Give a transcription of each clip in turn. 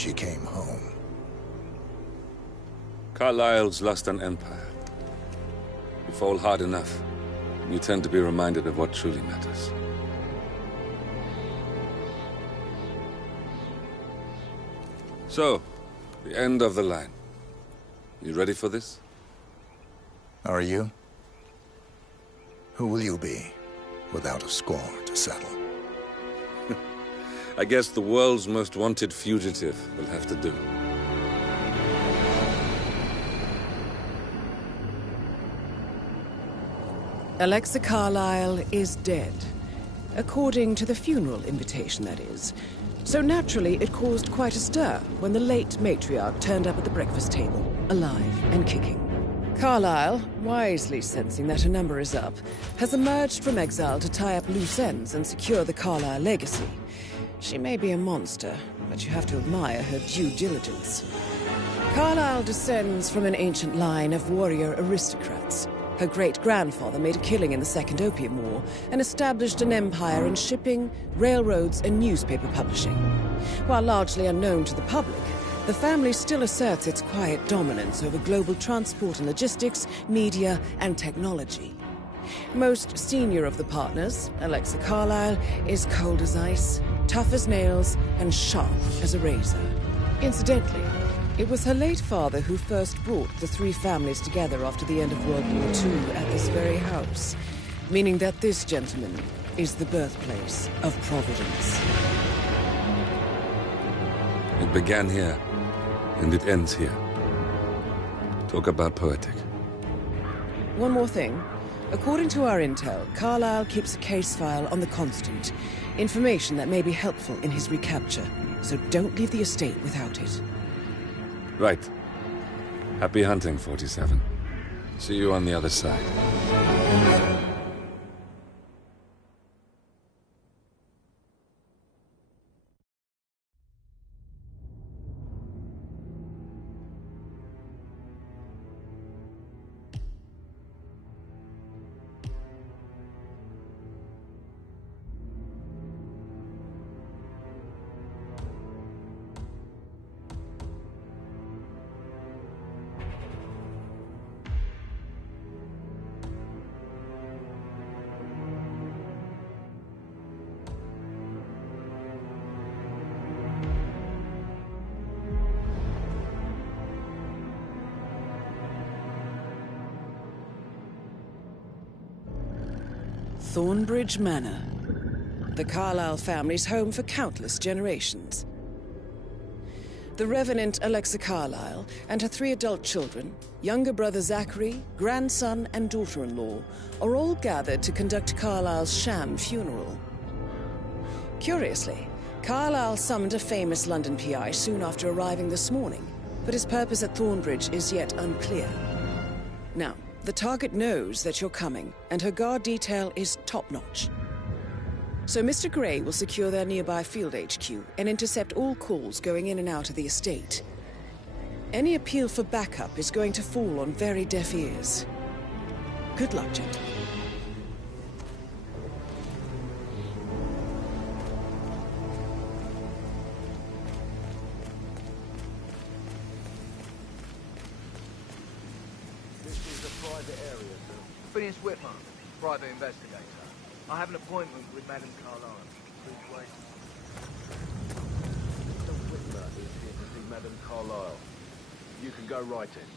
she came home. Carlyle's lost an empire. You fall hard enough, you tend to be reminded of what truly matters. So, the end of the line. You ready for this? Are you? Who will you be, without a score to settle? I guess the world's most wanted fugitive will have to do. Alexa Carlyle is dead. According to the funeral invitation, that is. So naturally, it caused quite a stir when the late matriarch turned up at the breakfast table, alive and kicking. Carlyle, wisely sensing that her number is up, has emerged from exile to tie up loose ends and secure the Carlyle legacy. She may be a monster, but you have to admire her due diligence. Carlyle descends from an ancient line of warrior aristocrats. Her great-grandfather made a killing in the Second Opium War and established an empire in shipping, railroads, and newspaper publishing. While largely unknown to the public, the family still asserts its quiet dominance over global transport and logistics, media, and technology. Most senior of the partners, Alexa Carlyle, is cold as ice, tough as nails, and sharp as a razor. Incidentally, it was her late father who first brought the three families together after the end of World War II at this very house, meaning that this gentleman is the birthplace of Providence. It began here, and it ends here. Talk about poetic. One more thing. According to our intel, Carlyle keeps a case file on the Constant. Information that may be helpful in his recapture, so don't leave the estate without it. Right. Happy hunting, 47. See you on the other side. Thornbridge Manor, the Carlyle family's home for countless generations. The Revenant Alexa Carlyle and her 3 adult children, younger brother Zachary, grandson and daughter-in-law, are all gathered to conduct Carlyle's sham funeral. Curiously, Carlyle summoned a famous London PI soon after arriving this morning, but his purpose at Thornbridge is yet unclear. Now, the target knows that you're coming, and her guard detail is top-notch. So Mr. Gray will secure their nearby field HQ and intercept all calls going in and out of the estate. Any appeal for backup is going to fall on very deaf ears. Good luck, gentlemen. Phineas Whitman, private investigator. I have an appointment with Madame Carlyle. Please wait. Mr. Whitmer is here to see Madame Carlyle. You can go right in.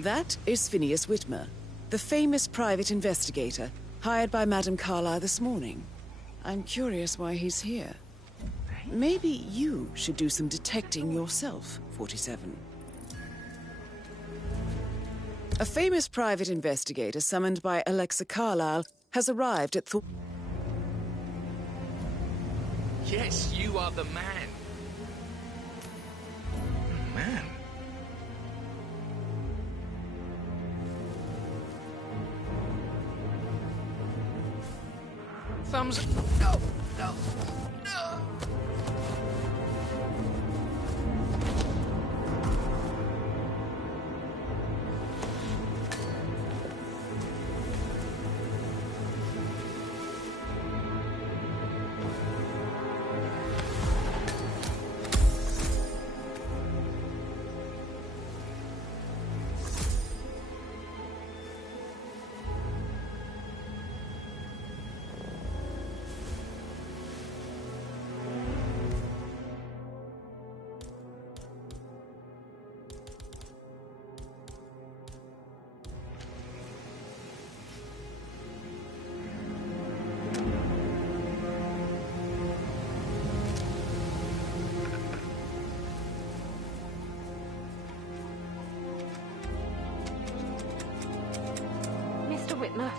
That is Phineas Whitmer, the famous private investigator hired by Madame Carlyle this morning. I'm curious why he's here. Maybe you should do some detecting yourself, 47. A famous private investigator summoned by Alexa Carlyle has arrived at Yes, you are the man. Man. Thumbs. No, no, no.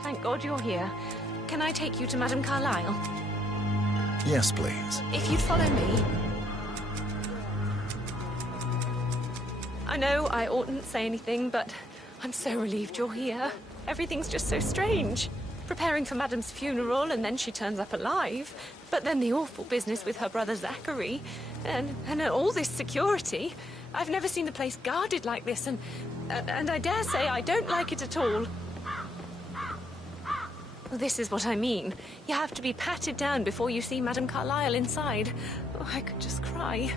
Thank God you're here. Can I take you to Madame Carlyle? Yes, please. If you'd follow me. I know I oughtn't say anything, but I'm so relieved you're here. Everything's just so strange. Preparing for Madame's funeral, and then she turns up alive. But then the awful business with her brother Zachary. And all this security. I've never seen the place guarded like this, and I dare say I don't like it at all. Well, this is what I mean. You have to be patted down before you see Madame Carlyle inside. Oh, I could just cry.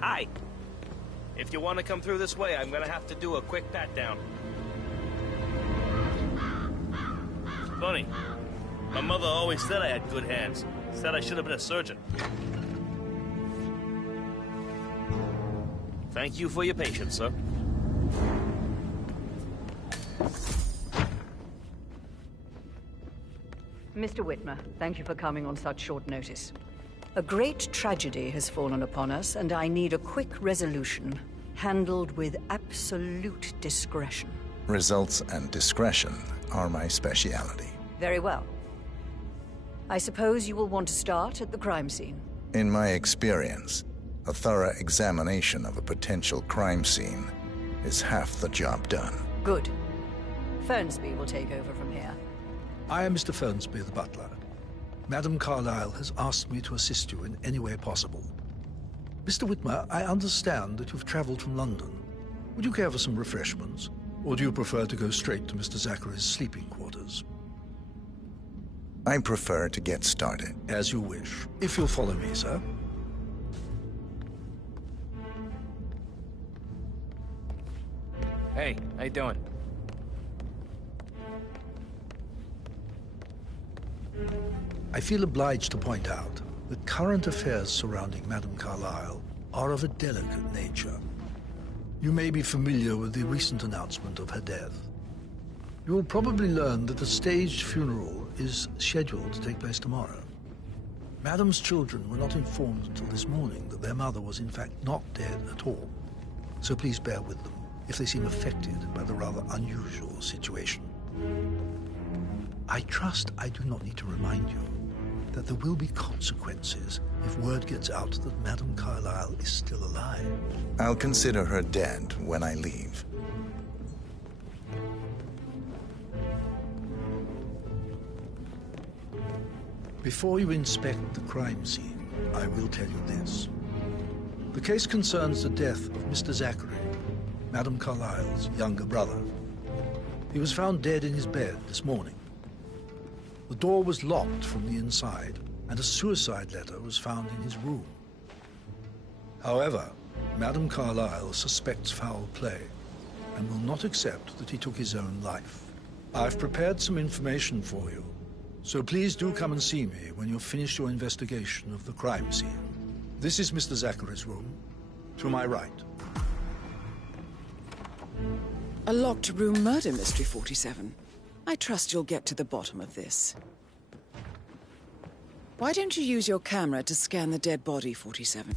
Hi. If you want to come through this way, I'm gonna have to do a quick pat down. Funny. My mother always said I had good hands. Said I should have been a surgeon. Thank you for your patience, sir. Mr. Whitmer, thank you for coming on such short notice. A great tragedy has fallen upon us, and I need a quick resolution, handled with absolute discretion. Results and discretion are my speciality. Very well. I suppose you will want to start at the crime scene. In my experience, a thorough examination of a potential crime scene is half the job done. Good. Fernsby will take over from here. I am Mr. Fernsby, the butler. Madame Carlyle has asked me to assist you in any way possible. Mr. Whitmer, I understand that you've traveled from London. Would you care for some refreshments? Or do you prefer to go straight to Mr. Zachary's sleeping quarters? I prefer to get started. As you wish. If you'll follow me, sir. Hey, how you doing? I feel obliged to point out that current affairs surrounding Madame Carlyle are of a delicate nature. You may be familiar with the recent announcement of her death. You will probably learn that a staged funeral is scheduled to take place tomorrow. Madame's children were not informed until this morning that their mother was in fact not dead at all. So please bear with them if they seem affected by the rather unusual situation. I trust I do not need to remind you that there will be consequences if word gets out that Madame Carlyle is still alive. I'll consider her dead when I leave. Before you inspect the crime scene, I will tell you this. The case concerns the death of Mr. Zachary, Madame Carlyle's younger brother. He was found dead in his bed this morning. The door was locked from the inside, and a suicide letter was found in his room. However, Madame Carlyle suspects foul play and will not accept that he took his own life. I've prepared some information for you, so please do come and see me when you've finished your investigation of the crime scene. This is Mr. Zachary's room, to my right. A locked room murder mystery, 47. I trust you'll get to the bottom of this. Why don't you use your camera to scan the dead body, 47?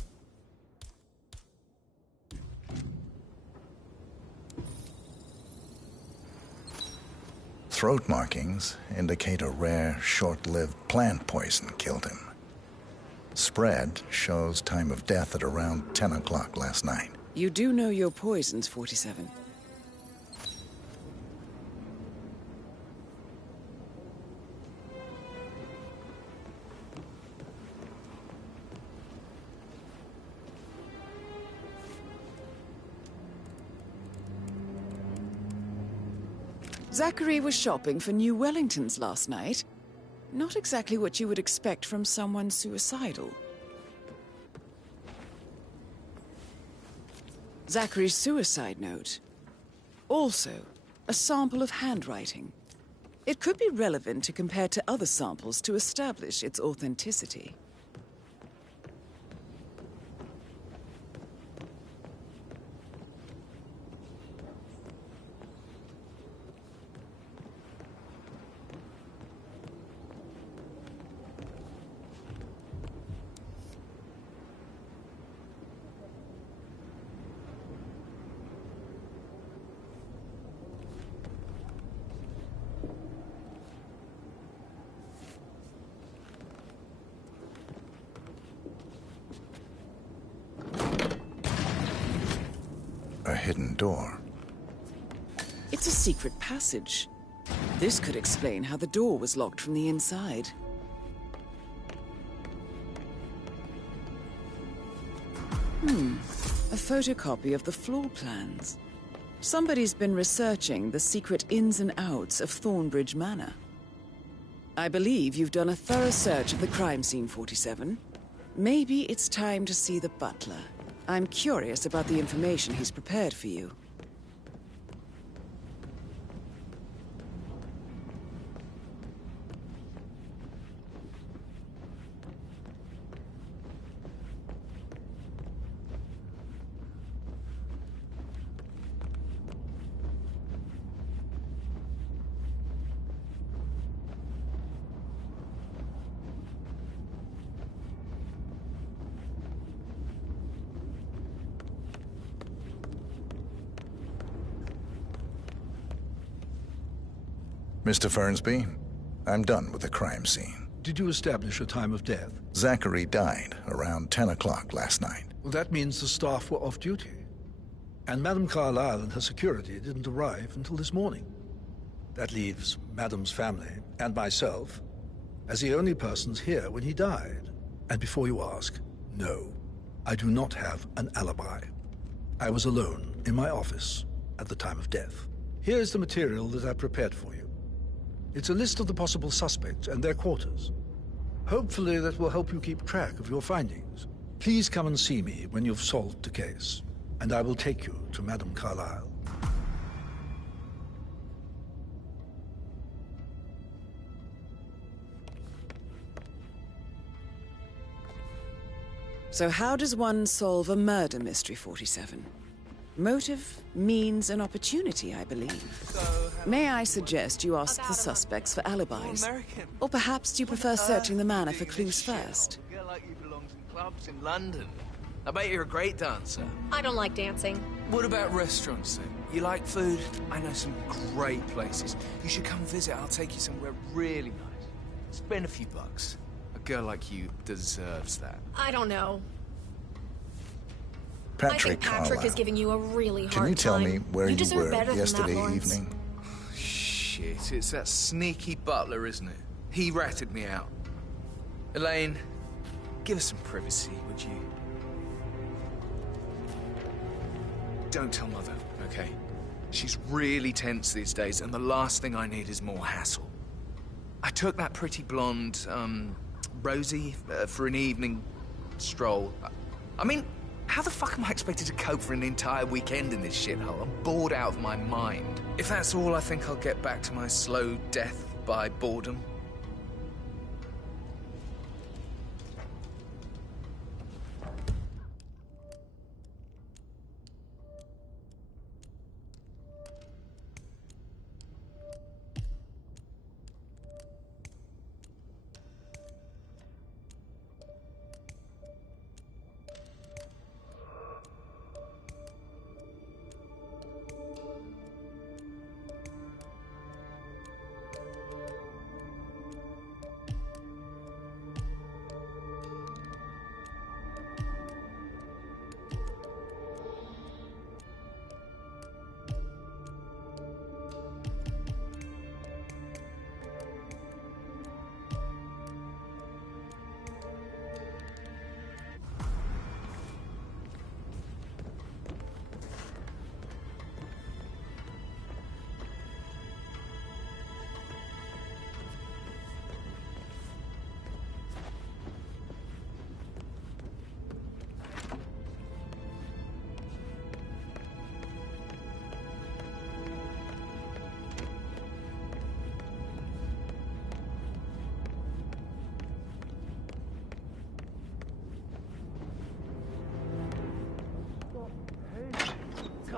Throat markings indicate a rare, short-lived plant poison killed him. Spread shows time of death at around 10 o'clock last night. You do know your poisons, 47. Zachary was shopping for new Wellingtons last night. Not exactly what you would expect from someone suicidal. Zachary's suicide note. Also, a sample of handwriting. It could be relevant to compare to other samples to establish its authenticity. A hidden door. It's a secret passage. This could explain how the door was locked from the inside. A photocopy of the floor plans. Somebody's been researching the secret ins and outs of Thornbridge Manor. I believe you've done a thorough search of the crime scene, 47. Maybe it's time to see the butler. I'm curious about the information he's prepared for you. Mr. Fernsby, I'm done with the crime scene. Did you establish a time of death? Zachary died around 10 o'clock last night. Well, that means the staff were off duty. And Madame Carlyle and her security didn't arrive until this morning. That leaves Madame's family and myself as the only persons here when he died. And before you ask, no, I do not have an alibi. I was alone in my office at the time of death. Here's the material that I prepared for you. It's a list of the possible suspects and their quarters. Hopefully that will help you keep track of your findings. Please come and see me when you've solved the case, and I will take you to Madame Carlyle. So how does one solve a murder mystery, 47? Motive, means, and opportunity, I believe. May I suggest you ask the suspects for alibis? Or perhaps do you prefer searching the manor for clues first? A girl like you belongs in clubs in London. I bet you're a great dancer. I don't like dancing. What about restaurants then? You like food? I know some great places. You should come visit. I'll take you somewhere really nice. Spend a few bucks. A girl like you deserves that. I don't know. Patrick I think Patrick Carlyle. is giving you a really hard time. Can you tell me where you deserve were better yesterday than that, Lawrence. evening? Shit, it's that sneaky butler, isn't it? He ratted me out. Elaine, give us some privacy, would you? Don't tell Mother, okay? She's really tense these days, and the last thing I need is more hassle. I took that pretty blonde, Rosie, for an evening stroll. I mean, how the fuck am I expected to cope for an entire weekend in this shithole? I'm bored out of my mind. If that's all, I think I'll get back to my slow death by boredom.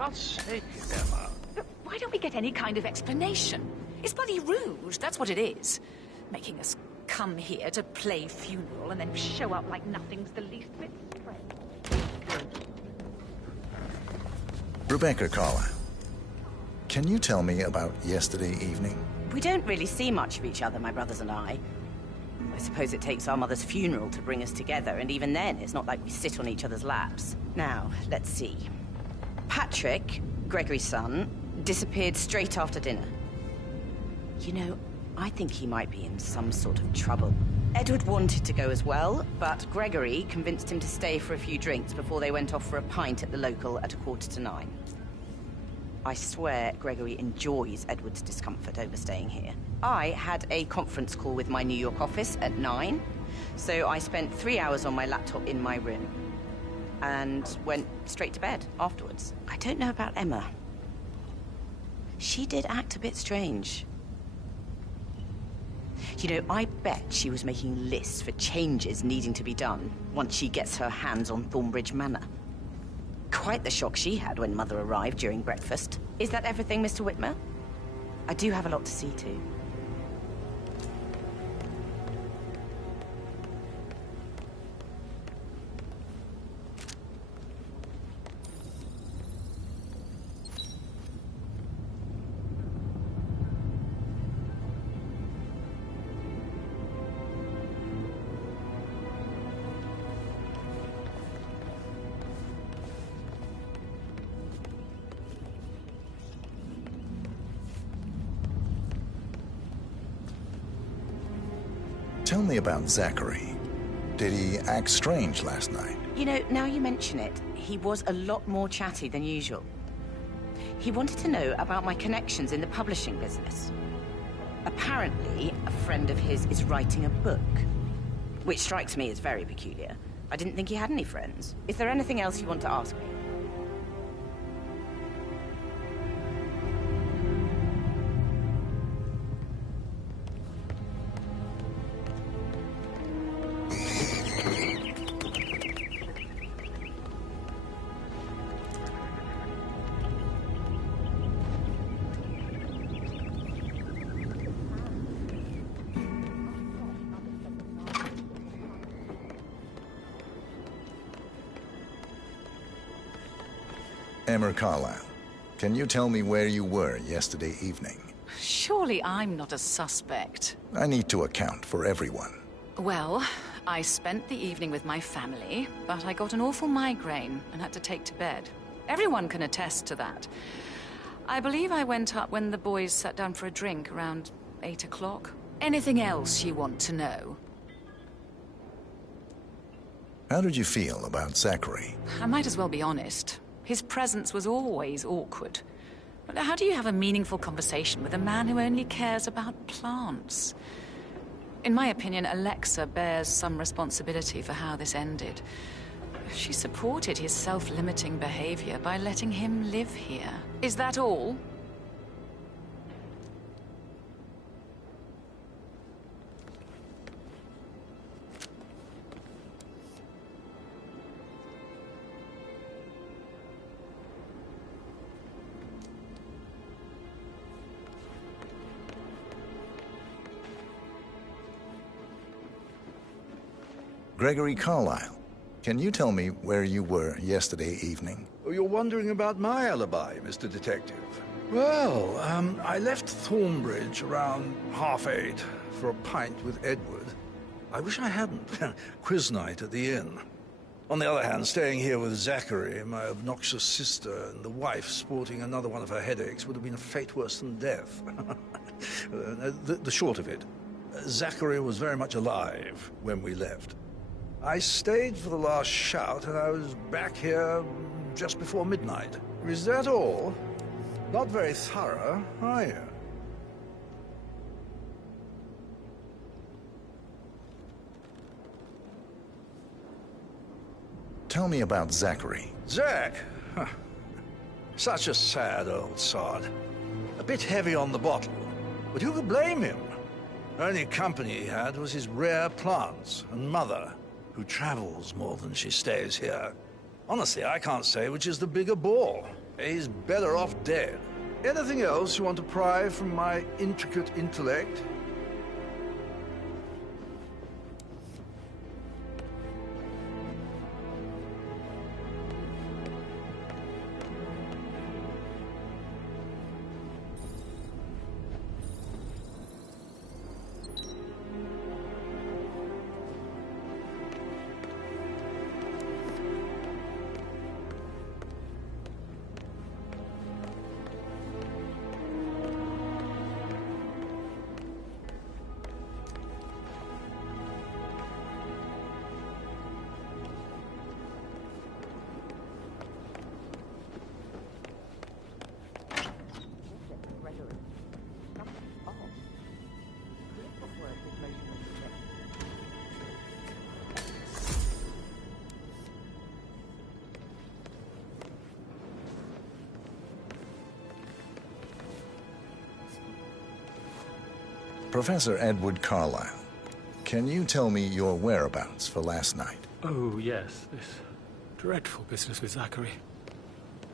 God's sake, Emma. But why don't we get any kind of explanation? It's bloody rude, that's what it is. Making us come here to play funeral and then show up like nothing's the least bit strange. Rebecca Carlyle, can you tell me about yesterday evening? We don't really see much of each other, my brothers and I suppose it takes our mother's funeral to bring us together, and even then, it's not like we sit on each other's laps. Now, let's see. Patrick, Gregory's son, disappeared straight after dinner. You know, I think he might be in some sort of trouble. Edward wanted to go as well, but Gregory convinced him to stay for a few drinks before they went off for a pint at the local at 8:45. I swear Gregory enjoys Edward's discomfort over staying here. I had a conference call with my New York office at 9, so I spent 3 hours on my laptop in my room and went straight to bed afterwards. I don't know about Emma. She did act a bit strange. You know, I bet she was making lists for changes needing to be done once she gets her hands on Thornbridge Manor. Quite the shock she had when Mother arrived during breakfast. Is that everything, Mr. Whitmer? I do have a lot to see to. Tell me about Zachary. Did he act strange last night? You know, now you mention it, he was a lot more chatty than usual. He wanted to know about my connections in the publishing business. Apparently, a friend of his is writing a book, which strikes me as very peculiar. I didn't think he had any friends. Is there anything else you want to ask me? Emma Carlyle, can you tell me where you were yesterday evening? Surely I'm not a suspect. I need to account for everyone. Well, I spent the evening with my family, but I got an awful migraine and had to take to bed. Everyone can attest to that. I believe I went up when the boys sat down for a drink around 8 o'clock. Anything else you want to know? How did you feel about Zachary? I might as well be honest. His presence was always awkward. But how do you have a meaningful conversation with a man who only cares about plants? In my opinion, Alexa bears some responsibility for how this ended. She supported his self-limiting behavior by letting him live here. Is that all? Gregory Carlyle, can you tell me where you were yesterday evening? Oh, you're wondering about my alibi, Mr. Detective. Well, I left Thornbridge around 8:30 for a pint with Edward. I wish I hadn't. Quiz night at the inn. On the other hand, staying here with Zachary, my obnoxious sister, and the wife sporting another one of her headaches would have been a fate worse than death. The short of it, Zachary was very much alive when we left. I stayed for the last shout, and I was back here just before midnight. Is that all? Not very thorough, are you? Tell me about Zachary. Zach? Huh. Such a sad old sod. A bit heavy on the bottle, but who could blame him? Only company he had was his rare plants and Mother, who travels more than she stays here. Honestly, I can't say which is the bigger bore. He's better off dead. Anything else you want to pry from my intricate intellect? Professor Edward Carlyle, can you tell me your whereabouts for last night? Oh, yes, this dreadful business with Zachary.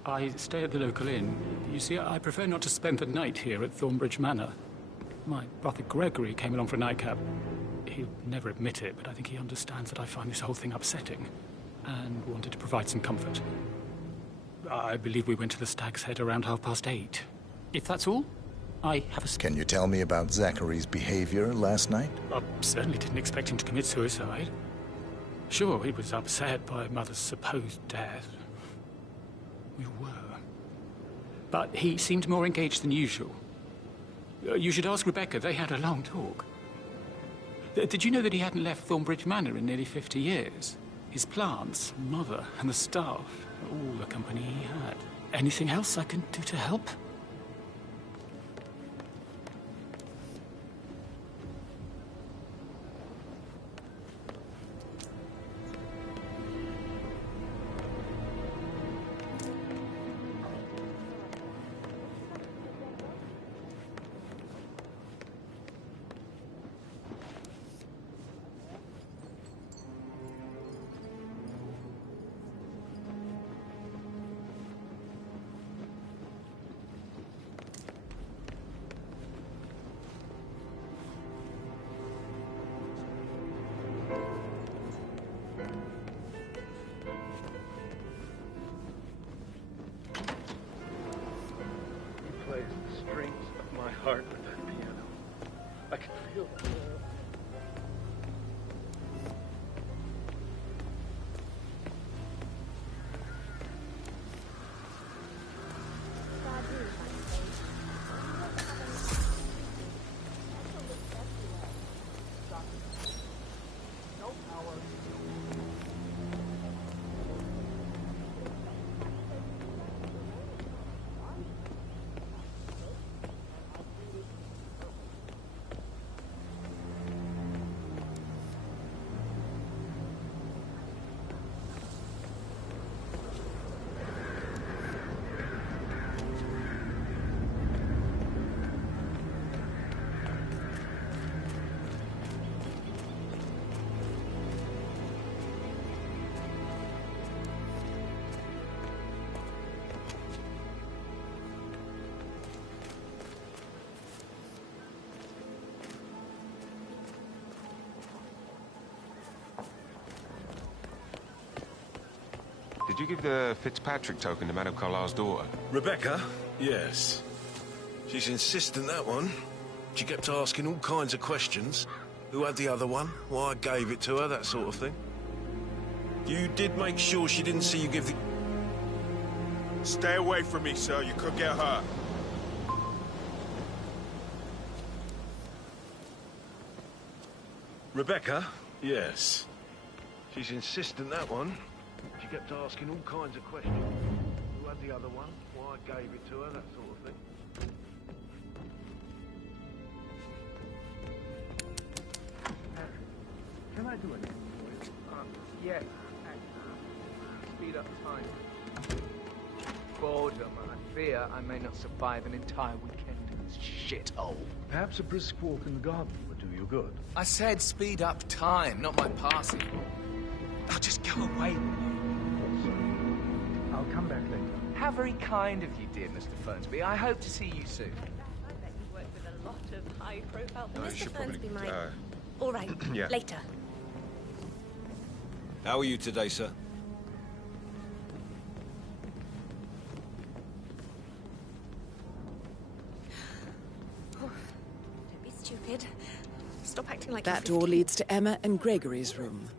I stay at the local inn. You see, I prefer not to spend the night here at Thornbridge Manor. My brother Gregory came along for a nightcap. He'll never admit it, but I think he understands that I find this whole thing upsetting and wanted to provide some comfort. I believe we went to the Stag's Head around 8:30. If that's all, I have a... Can you tell me about Zachary's behavior last night? I certainly didn't expect him to commit suicide. Sure, he was upset by Mother's supposed death. We were. But he seemed more engaged than usual. You should ask Rebecca. They had a long talk. Did you know that he hadn't left Thornbridge Manor in nearly 50 years? His plants, Mother, and the staff, all the company he had. Anything else I can do to help? Heart with that piano. I can feel it. Did you give the Fitzpatrick token to Madame Carlyle's daughter? Rebecca? Yes. She's insistent, that one. She kept asking all kinds of questions. Who had the other one? Why I gave it to her, that sort of thing. You did make sure she didn't see you give the... Stay away from me, sir. You could get hurt. Rebecca? Yes. She's insistent, that one. She kept asking all kinds of questions. Who had the other one? Why I gave it to her, that sort of thing. Can I do anything for you? Yes. Speed up time. Boredom. I fear I may not survive an entire weekend in this shithole. Perhaps a brisk walk in the garden would do you good. I said speed up time, not my passing. Oh, just go away. I'll come back later. How How very kind of you, dear Mr. Fernsby. I hope to see you soon. I bet you work with a lot of high-profile... No, you Mr. should probably, Fernsby might... All right, yeah. later. How are you today, sir? Don't be stupid. Stop acting like That you're door 15. leads to Emma and Gregory's room.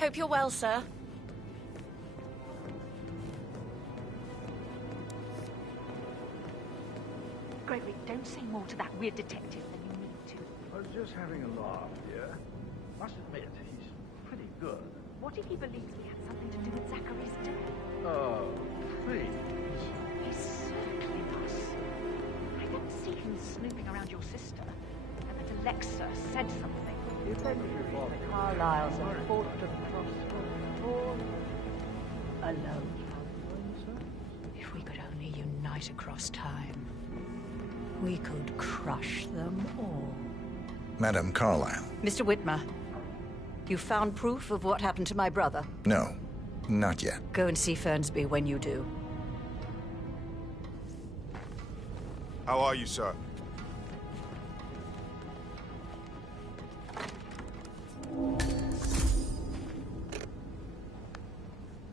Hope you're well, sir. Gregory, don't say more to that weird detective than you need to. I was just having a laugh, yeah? Must admit, he's pretty good. What if he believes we had something to do with Zachary's death? Oh, please. He's circling us. I don't see him snooping around your sister. And that Alexa said something. Eventually, the Carlyles are forced to cross all alone. If we could only unite across time, we could crush them all. Madam Carlyle. Mr. Whitmer, you found proof of what happened to my brother? No, not yet. Go and see Fernsby when you do. How are you, sir?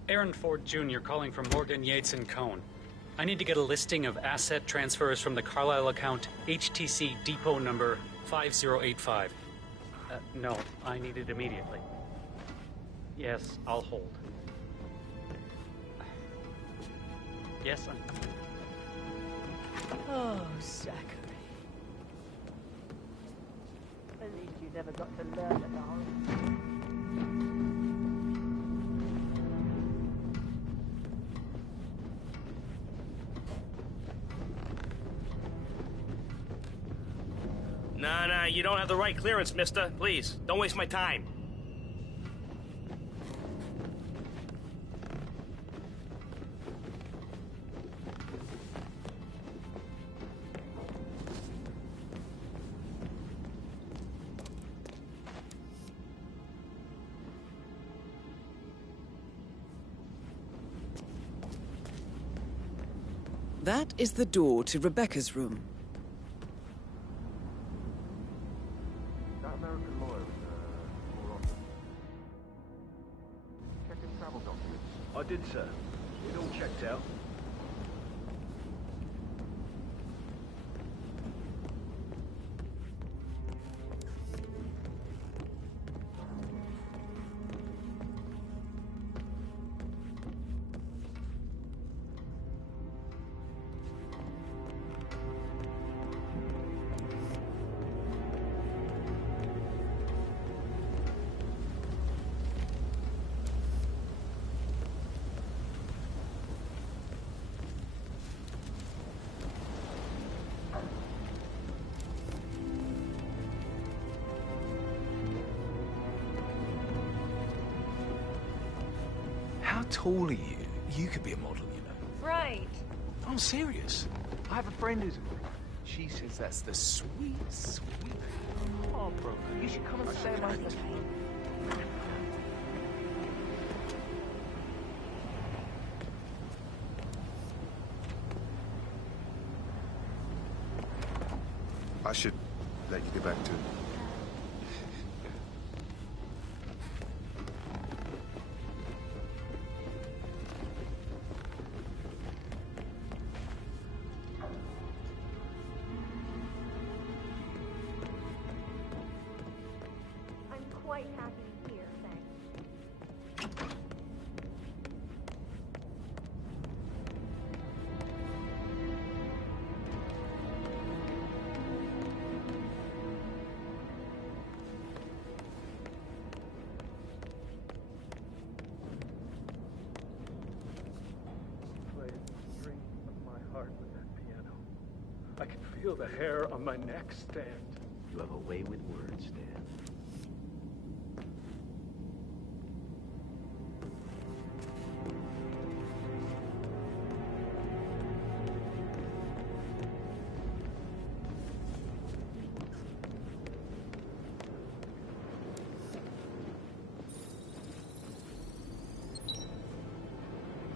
Aaron Ford Jr. calling from Morgan, Yates & Cohn. I need to get a listing of asset transfers from the Carlyle account HTC Depot number 5085. No, I need it immediately. Yes, I'll hold. Yes, I'm... Oh, Zachary. At least you never got to learn at all. Nah, you don't have the right clearance, mister. Please, don't waste my time. That is the door to Rebecca's room. That American lawyer in more often. Check his travel documents. I did, sir. It all checked out. How tall are you? You could be a model, you know. Right. I'm serious. I have a friend who's a model. She says that's the sweet, sweet heartbroken. You should come and stay at my place. I should let you get back to it. I'm quite happy here, thanks. Play the string of my heart with that piano. I can feel the hair on my neck stand. You have a way with words, Dan.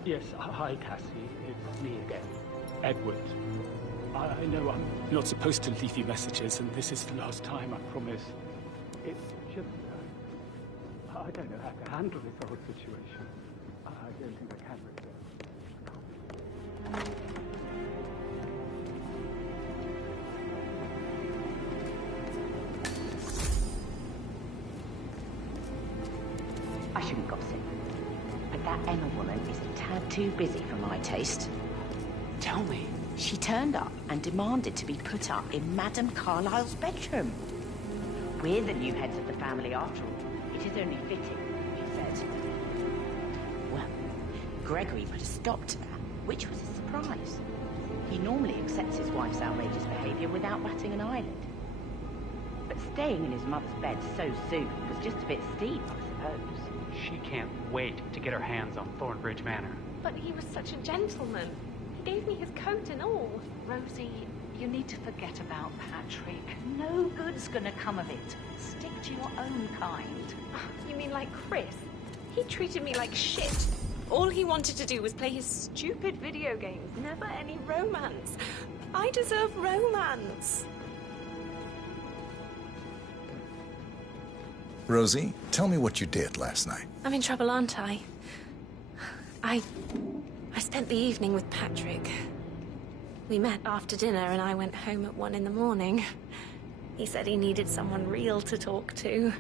Yes, hi, Cassie. It's me again. Edward. I know I'm not supposed to leave you messages, and this is the last time, I promise. It's just... I don't know how to handle this whole situation. I don't think I can really. I shouldn't gossip, but that Emma woman is a tad too busy for my taste. Tell me. She turned up and demanded to be put up in Madame Carlyle's bedroom. We're the new heads of the family after all. It is only fitting, she said. Well, Gregory put a stop to that, which was a surprise. He normally accepts his wife's outrageous behaviour without batting an eyelid. But staying in his mother's bed so soon was just a bit steep, I suppose. She can't wait to get her hands on Thornbridge Manor. But he was such a gentleman. He gave me his coat and all. Rosie, you need to forget about Patrick. No good's gonna come of it. Stick to your own kind. You mean like Chris? He treated me like shit. All he wanted to do was play his stupid video games. Never any romance. I deserve romance. Rosie, tell me what you did last night. I'm in trouble, aren't I? I spent the evening with Patrick. We met after dinner and I went home at 1 in the morning. He said he needed someone real to talk to.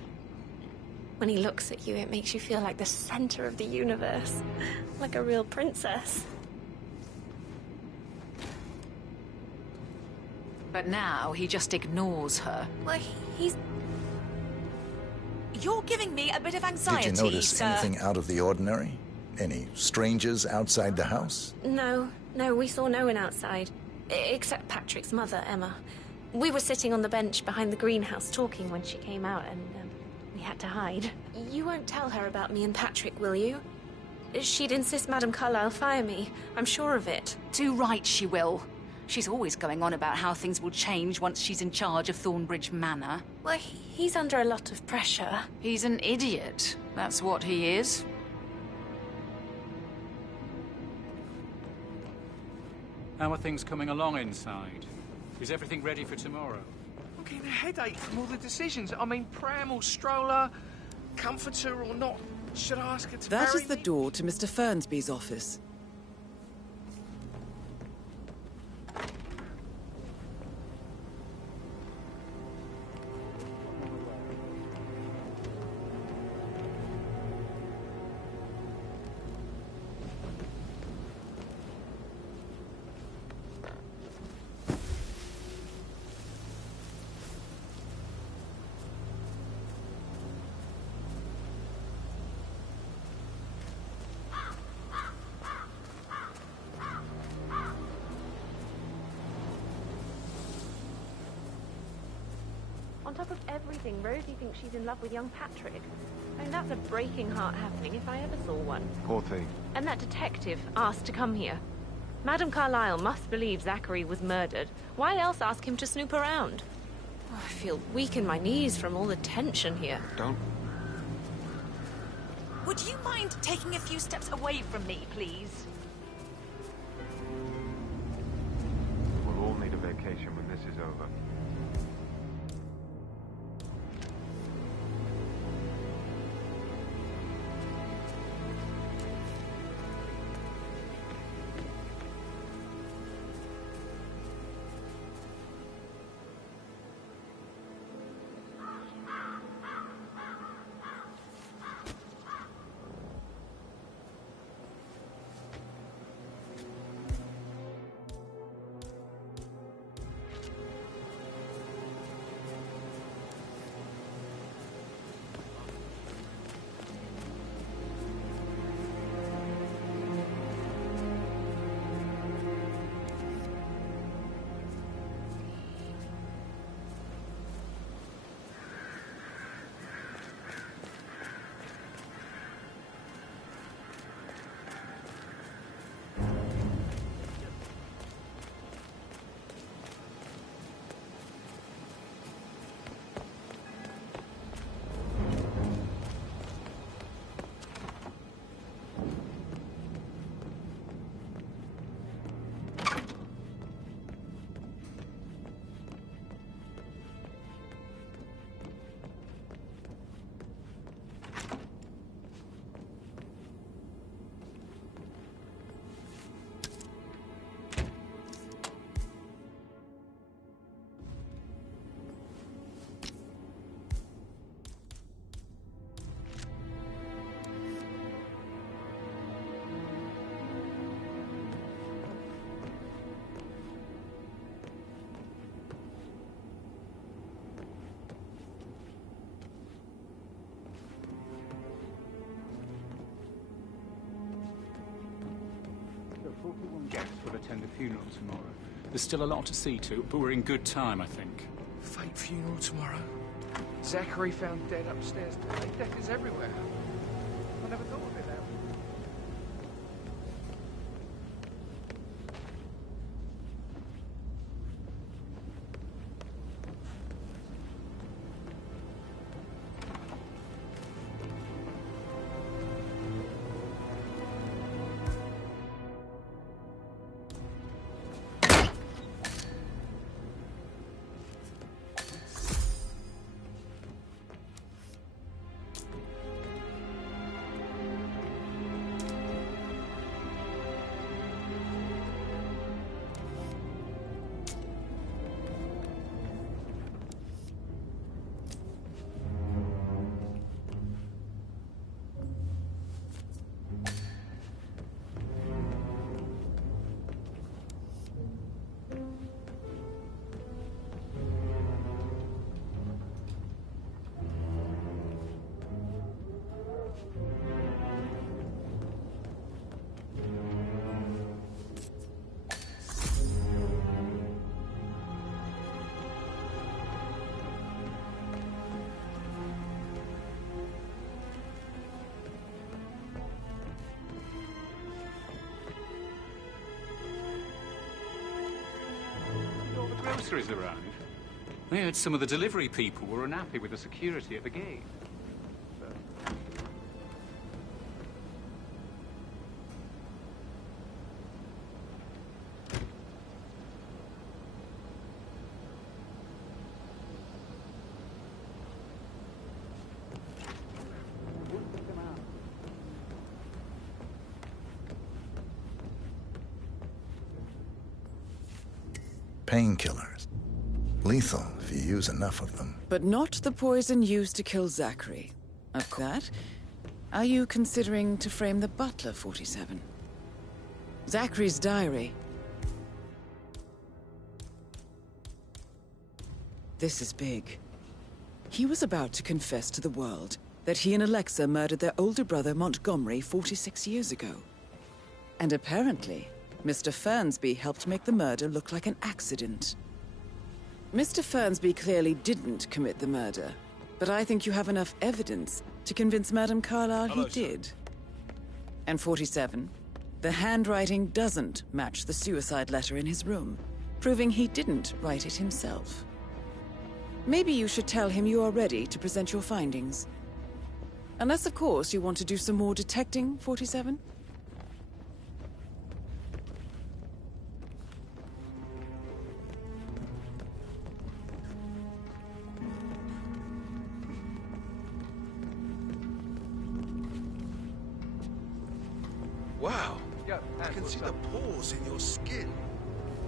When he looks at you, it makes you feel like the center of the universe. Like a real princess. But now he just ignores her. Well, he's... You're giving me a bit of anxiety, Did you notice sir. anything out of the ordinary? Any strangers outside the house? No, we saw no one outside. Except Patrick's mother, Emma. We were sitting on the bench behind the greenhouse talking when she came out and we had to hide. You won't tell her about me and Patrick, will you? She'd insist Madame Carlyle fire me. I'm sure of it. Too right she will. She's always going on about how things will change once she's in charge of Thornbridge Manor. Well, he's under a lot of pressure. He's an idiot. That's what he is. How are things coming along inside? Is everything ready for tomorrow? I'm getting a headache from all the decisions. I mean, pram or stroller, comforter or not. Should I ask her to That marry is the me? door to Mr. Fernsby's office. On top of everything, Rosie thinks she's in love with young Patrick. I mean, that's a breaking heart happening if I ever saw one. Poor thing. And that detective asked to come here. Madame Carlyle must believe Zachary was murdered. Why else ask him to snoop around? Oh, I feel weak in my knees from all the tension here. Don't. Would you mind taking a few steps away from me, please? We'll all need a vacation when this is over. 41 guests will attend the funeral tomorrow. There's still a lot to see to, but we're in good time, I think. Fake funeral tomorrow. Zachary found dead upstairs today. Death is everywhere. I never thought of it that way. Groceries around. I heard some of the delivery people were unhappy with the security at the gate. Painkillers. Lethal if you use enough of them. But not the poison used to kill Zachary. Of that, are you considering to frame the butler, 47? Zachary's diary. This is big. He was about to confess to the world that he and Alexa murdered their older brother Montgomery 46 years ago. And apparently, Mr. Fernsby helped make the murder look like an accident. Mr. Fernsby clearly didn't commit the murder, but I think you have enough evidence to convince Madame Carlyle he did. And 47, the handwriting doesn't match the suicide letter in his room, proving he didn't write it himself. Maybe you should tell him you are ready to present your findings. Unless, of course, you want to do some more detecting, 47? Wow. I can see the pores in your skin.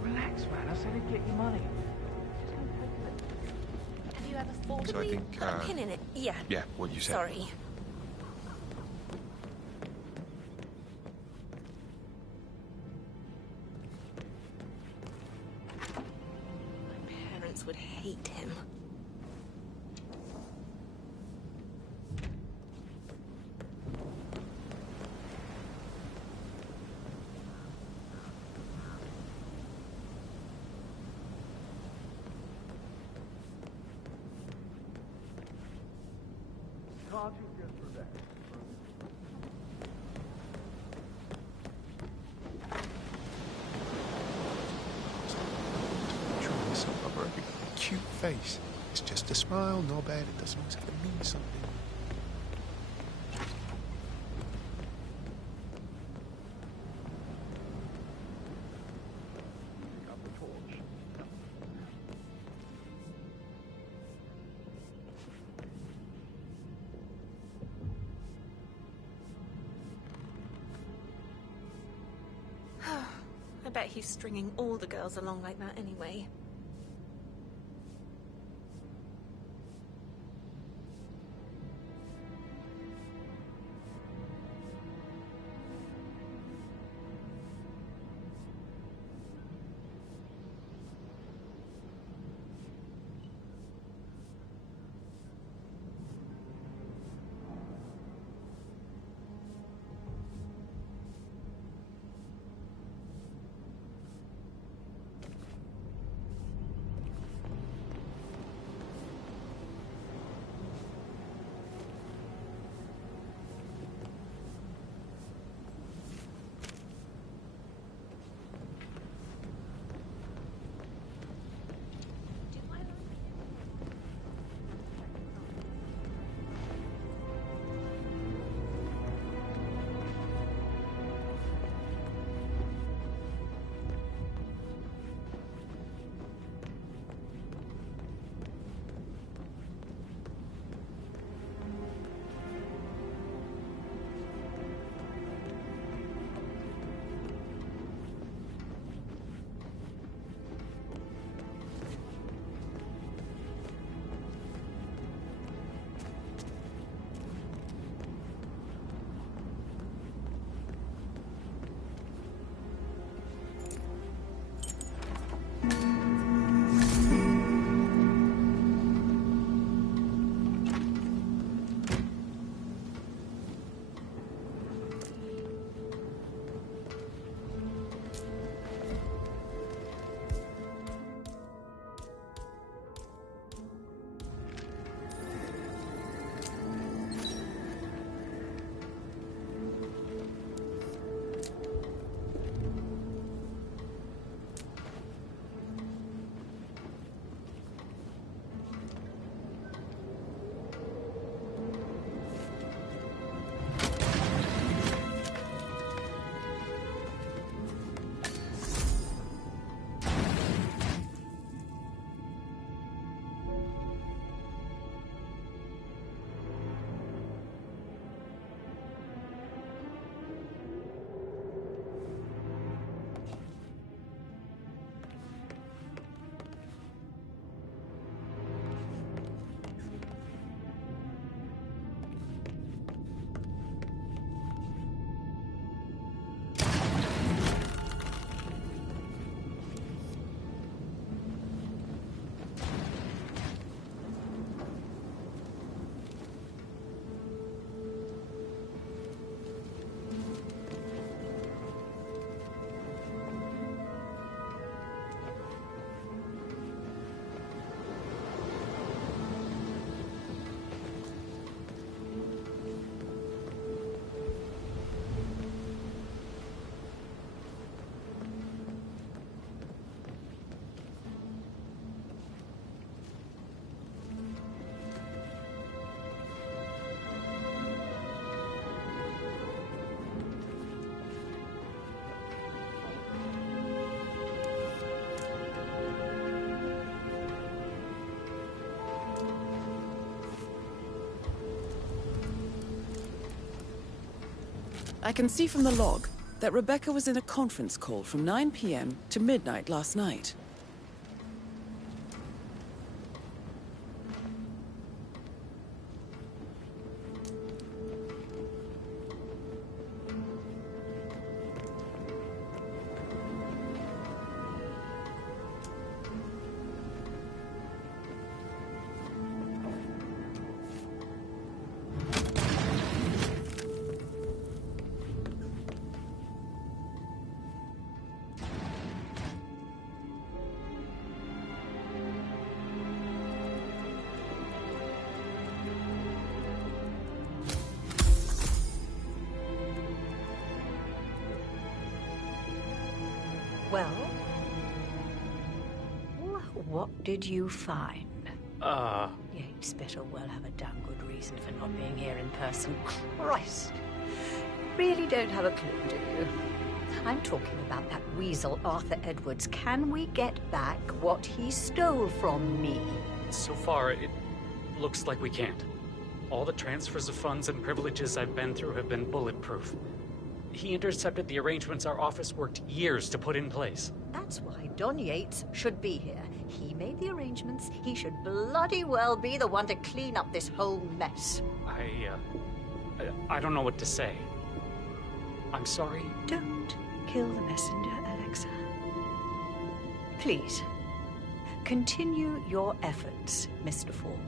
Relax, man. I said I'd get you money. Have you ever thought So I think, put a pin in it? Yeah. Yeah, what you said. Sorry. My parents would hate him. Cute face. It's just a smile, not bad. It doesn't always have to mean something. I bet he's stringing all the girls along like that anyway. I can see from the log that Rebecca was in a conference call from 9 p.m. to midnight last night. Well, what did you find? You'd better well have a damn good reason for not being here in person. Christ! Really don't have a clue, do you? I'm talking about that weasel Arthur Edwards. Can we get back what he stole from me? So far, it looks like we can't. All the transfers of funds and privileges I've been through have been bulletproof. He intercepted the arrangements our office worked years to put in place. That's why Don Yates should be here. He made the arrangements. He should bloody well be the one to clean up this whole mess. I don't know what to say. I'm sorry. Don't kill the messenger, Alexa. Please, continue your efforts, Mr. Ford.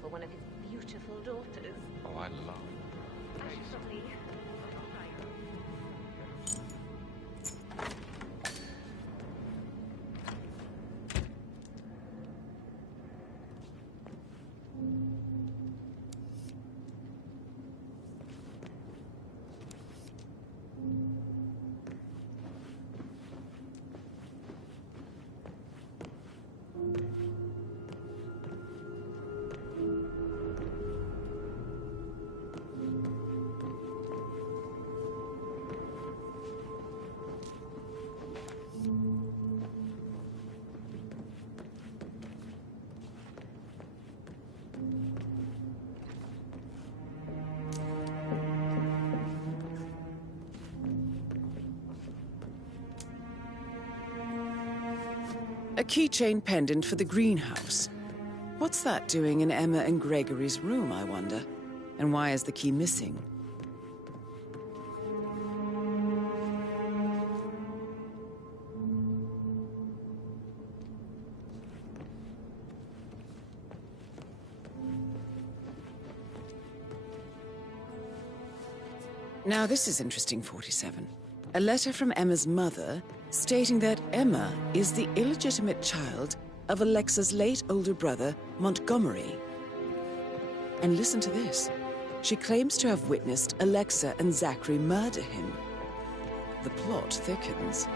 For one of his beautiful daughters. Oh, I love Actually, A keychain pendant for the greenhouse. What's that doing in Emma and Gregory's room, I wonder? And why is the key missing? Now this is interesting, 47. A letter from Emma's mother stating that Emma is the illegitimate child of Alexa's late older brother, Montgomery. And listen to this. She claims to have witnessed Alexa and Zachary murder him. The plot thickens.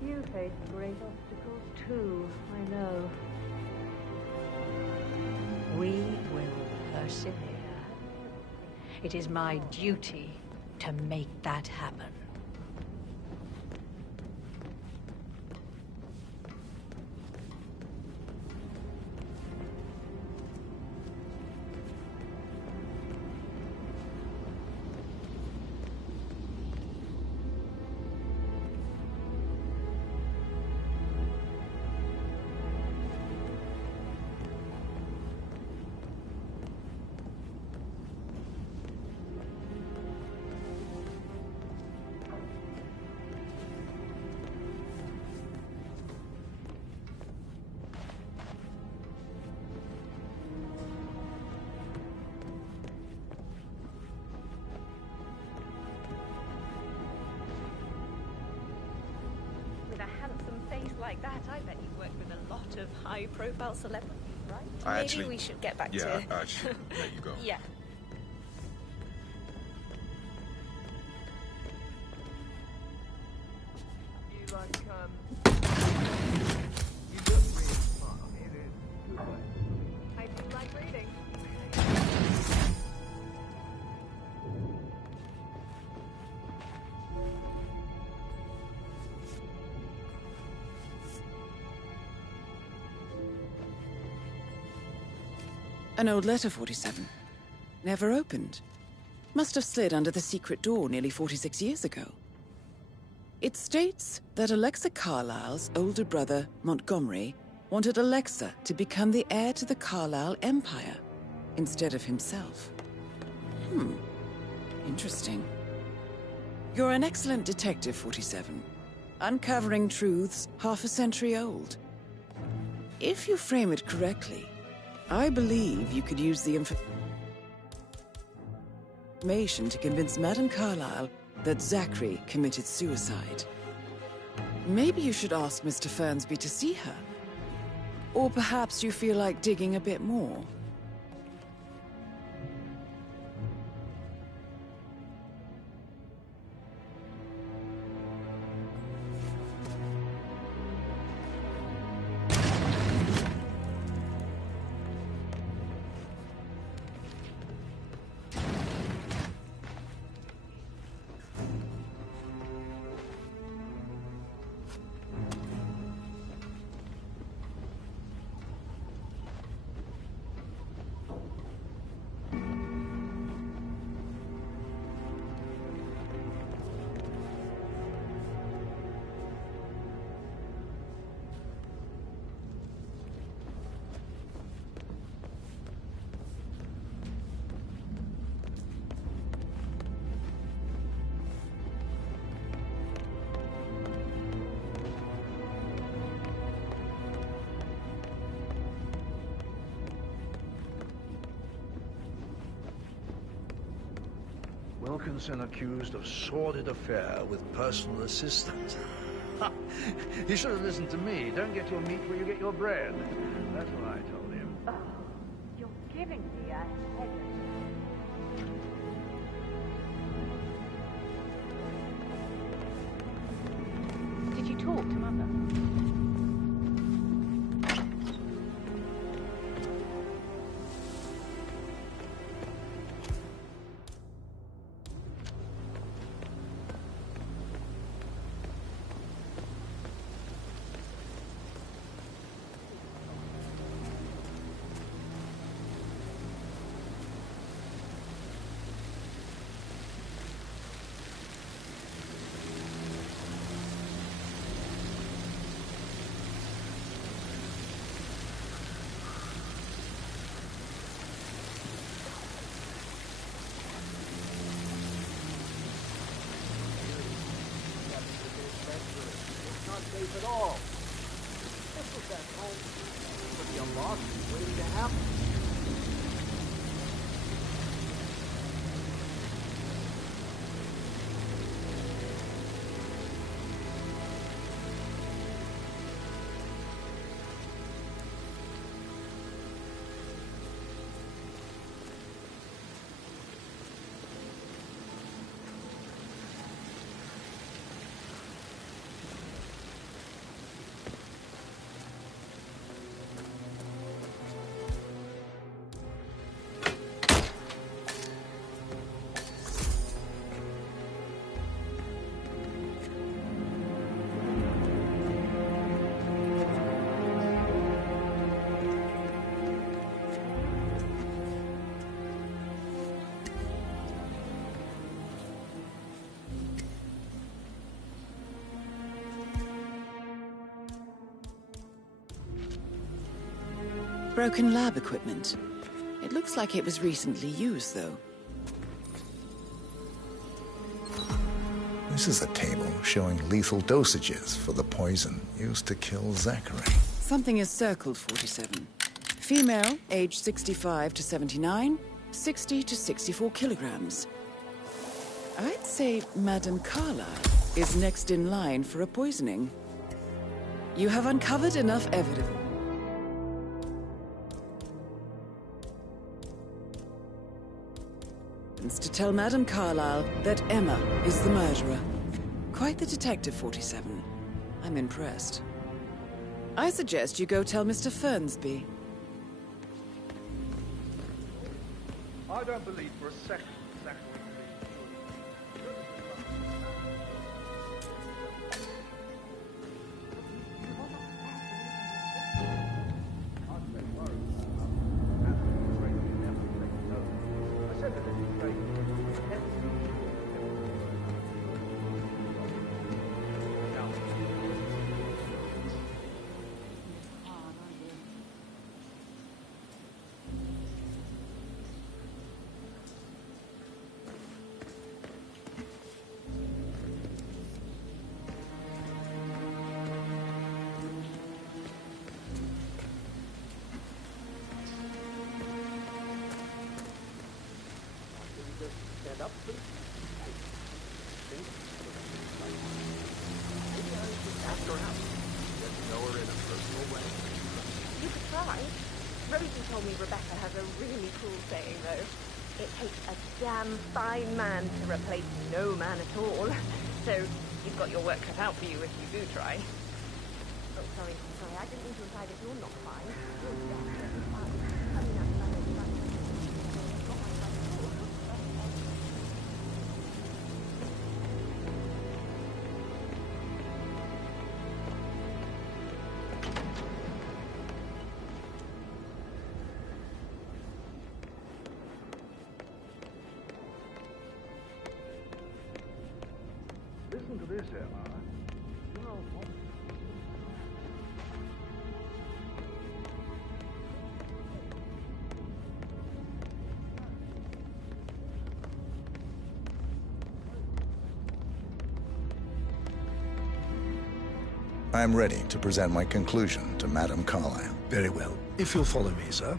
You face great obstacles too, I know. We will persevere. It is my duty to make that happen. Like that, I bet you've worked with a lot of high-profile celebrities, right? I Maybe actually... we should get back to... Yeah, I should let you go. Yeah. You like, you look really smart. I mean, it's good. I do like reading. An old letter, 47. Never opened. Must have slid under the secret door nearly 46 years ago. It states that Alexa Carlyle's older brother, Montgomery, wanted Alexa to become the heir to the Carlyle Empire instead of himself. Interesting. You're an excellent detective, 47. Uncovering truths half a century old. If you frame it correctly, I believe you could use the information to convince Madame Carlyle that Zachary committed suicide. Maybe you should ask Mr. Fernsby to see her. Or perhaps you feel like digging a bit more. Wilkinson accused of sordid affair with personal assistant. You should have listened to me. Don't get your meat where you get your bread. That's what I told him. Oh, you're giving me a headache. Did you talk to Mother? At all. This was that home with the unlocked waiting to happen. Broken lab equipment. It looks like it was recently used, though. This is a table showing lethal dosages for the poison used to kill Zachary. Something is circled, 47. Female, age 65 to 79, 60 to 64 kilograms. I'd say Madame Carlyle is next in line for a poisoning. You have uncovered enough evidence to tell Madame Carlyle that Emma is the murderer. Quite the detective, 47. I'm impressed. I suggest you go tell Mr. Fernsby. I don't believe for a second Zachary. Up, please. Ask her out. Get to know her in a personal way. You could try. Rosie told me Rebecca has a really cool saying, though. It takes a damn fine man to replace no man at all. So you've got your work cut out for you if you do try. Oh, sorry. I didn't mean to imply that you're not fine. You're definitely fine. I mean, I'm fine. Listen to this, Emma. You know what? I am ready to present my conclusion to Madame Carlyle. Very well. If you'll follow me, sir.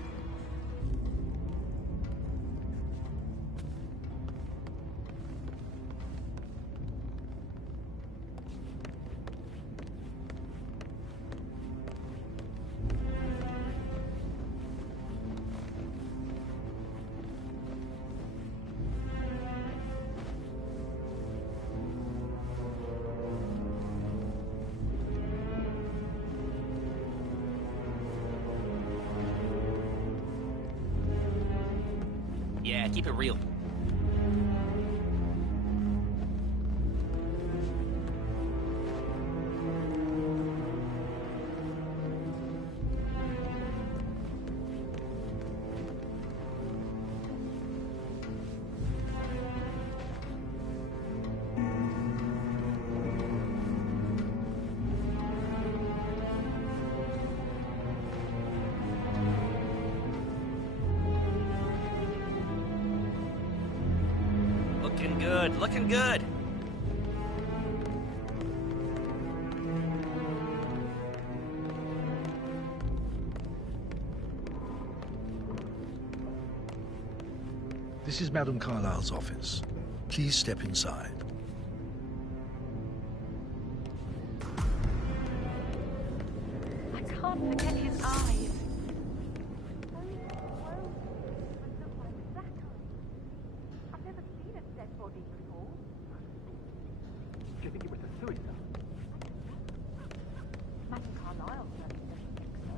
Yeah, keep it real. Looking good. This is Madame Carlyle's office. Please step inside. I can't forget his eyes. I've never seen a dead body before. Do you think it was a suicide? Madame Carlyle certainly doesn't think so.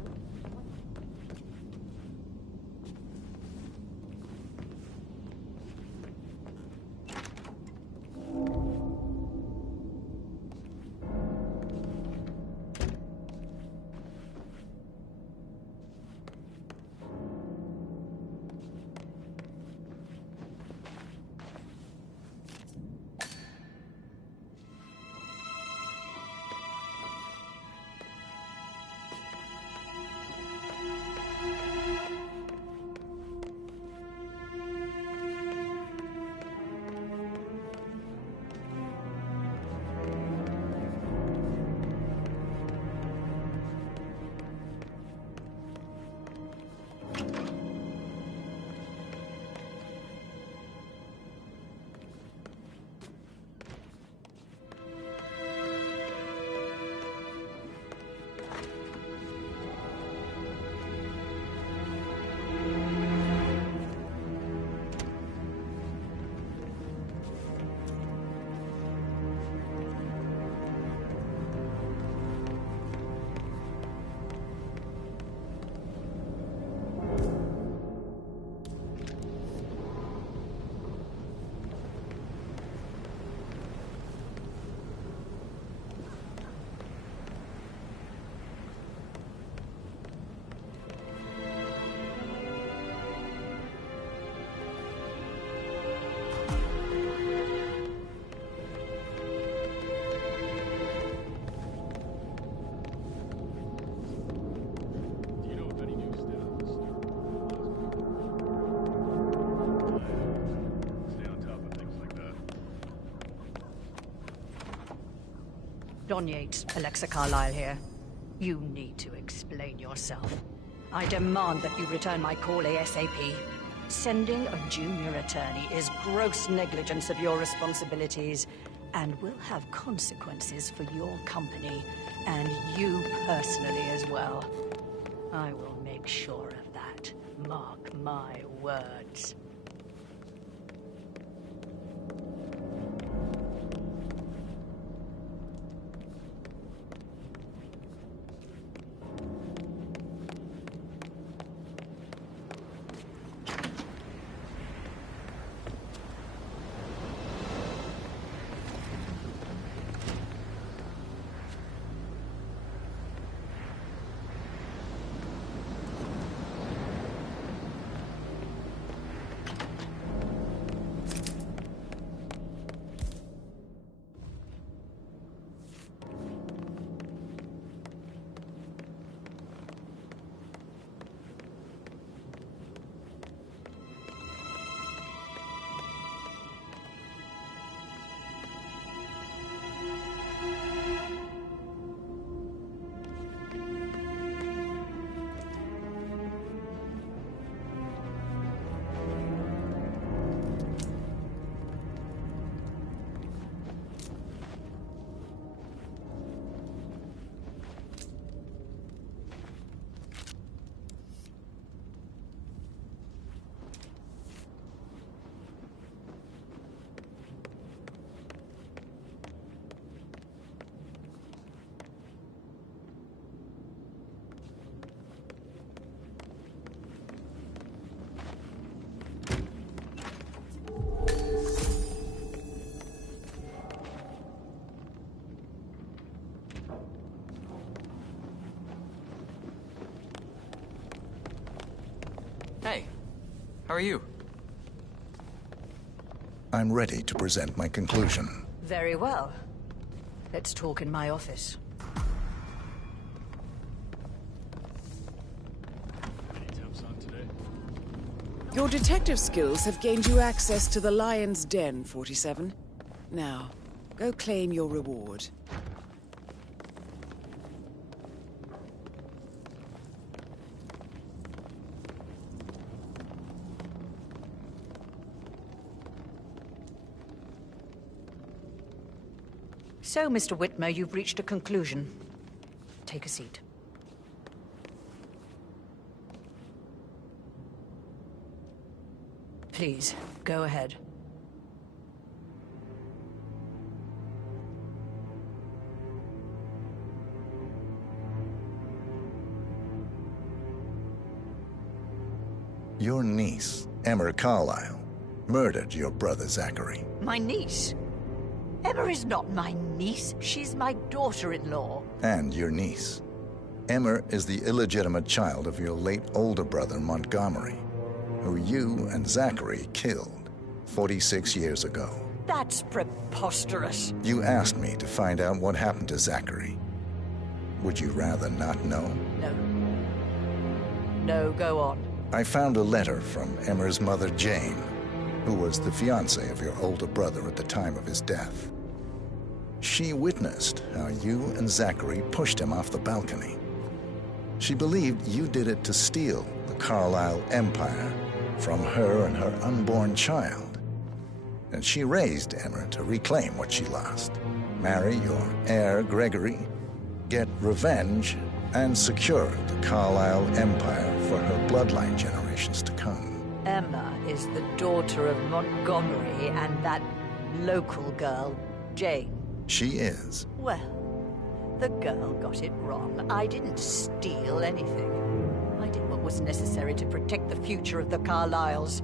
John Yates, Alexa Carlyle here. You need to explain yourself. I demand that you return my call ASAP. Sending a junior attorney is gross negligence of your responsibilities and will have consequences for your company and you personally as well. I will make sure of that. Mark my words. Hey, how are you? I'm ready to present my conclusion. Very well. Let's talk in my office. Your detective skills have gained you access to the Lion's Den, 47. Now, go claim your reward. So, Mr. Whitmer, you've reached a conclusion. Take a seat. Please, go ahead. Your niece, Emma Carlyle, murdered your brother Zachary. My niece? Emma is not my niece. She's my daughter-in-law. And your niece. Emma is the illegitimate child of your late older brother, Montgomery, who you and Zachary killed 46 years ago. That's preposterous. You asked me to find out what happened to Zachary. Would you rather not know? No. No, go on. I found a letter from Emma's mother, Jane, who was the fiancée of your older brother at the time of his death. She witnessed how you and Zachary pushed him off the balcony. She believed you did it to steal the Carlyle empire from her and her unborn child. And she raised Emma to reclaim what she lost, marry your heir, Gregory, get revenge, and secure the Carlyle empire for her bloodline generations to come. Emma is the daughter of Montgomery and that local girl, Jane. She is. Well, the girl got it wrong. I didn't steal anything. I did what was necessary to protect the future of the Carlyles.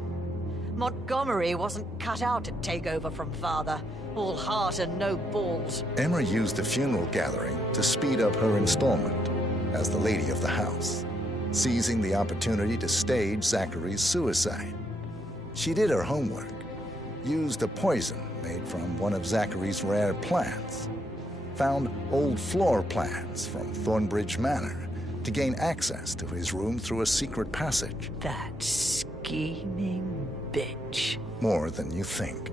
Montgomery wasn't cut out to take over from father. All heart and no balls. Emma used the funeral gathering to speed up her installment as the lady of the house, seizing the opportunity to stage Zachary's suicide. She did her homework, used a poison made from one of Zachary's rare plants, found old floor plans from Thornbridge Manor to gain access to his room through a secret passage. That scheming bitch. More than you think.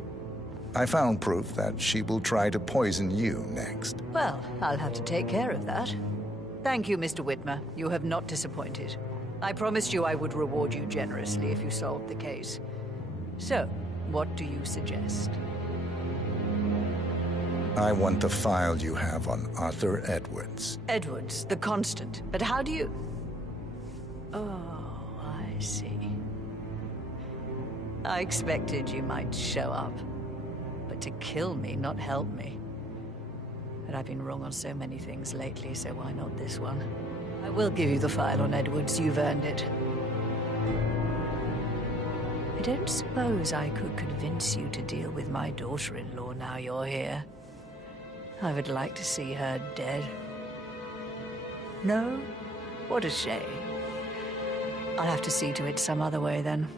I found proof that she will try to poison you next. Well, I'll have to take care of that. Thank you, Mr. Whitmer. You have not disappointed. I promised you I would reward you generously if you solved the case. So, what do you suggest? I want the file you have on Arthur Edwards. Edwards, the Constant. But how do you... Oh, I see. I expected you might show up. But to kill me, not help me. But I've been wrong on so many things lately, so why not this one? I will give you the file on Edwards. You've earned it. I don't suppose I could convince you to deal with my daughter-in-law now you're here. I would like to see her dead. No? What a shame. I'll have to see to it some other way then.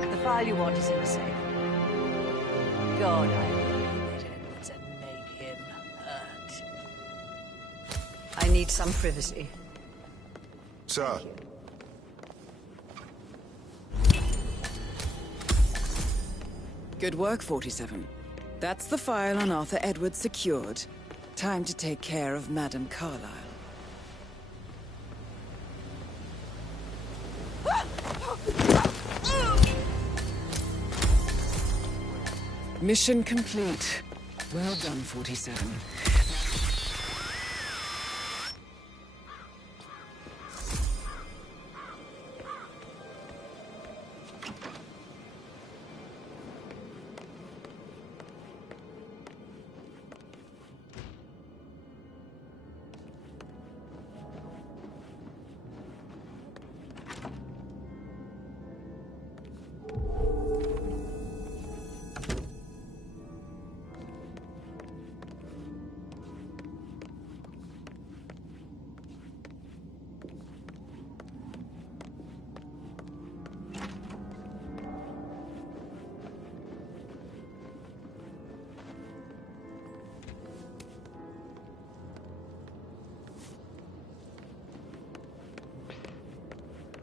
The file you want is in the safe. God, I will get Edwards and make him hurt. I need some privacy. Sir. Good work, 47. That's the file on Arthur Edwards secured. Time to take care of Madame Carlyle. Mission complete. Well done, 47.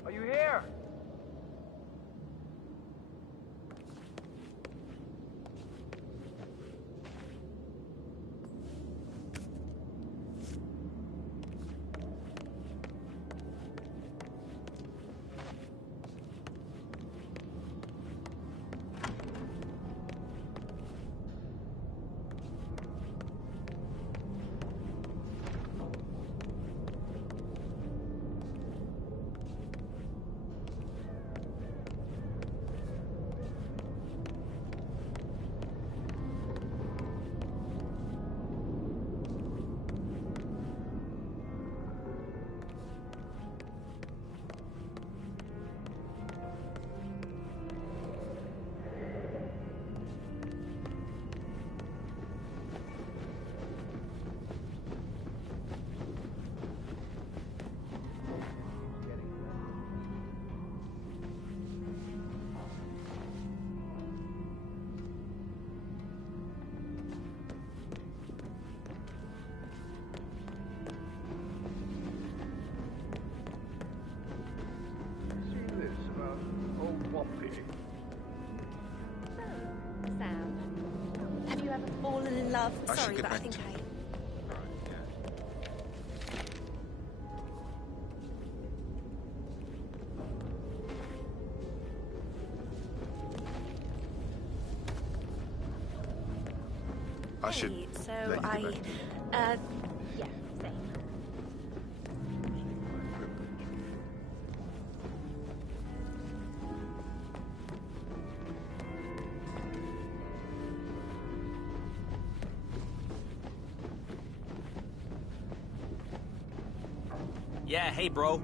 Are you here? Sam, have you ever fallen in love? Sorry, but I think I should. So let you get back. Yeah, same. Yeah, hey, bro.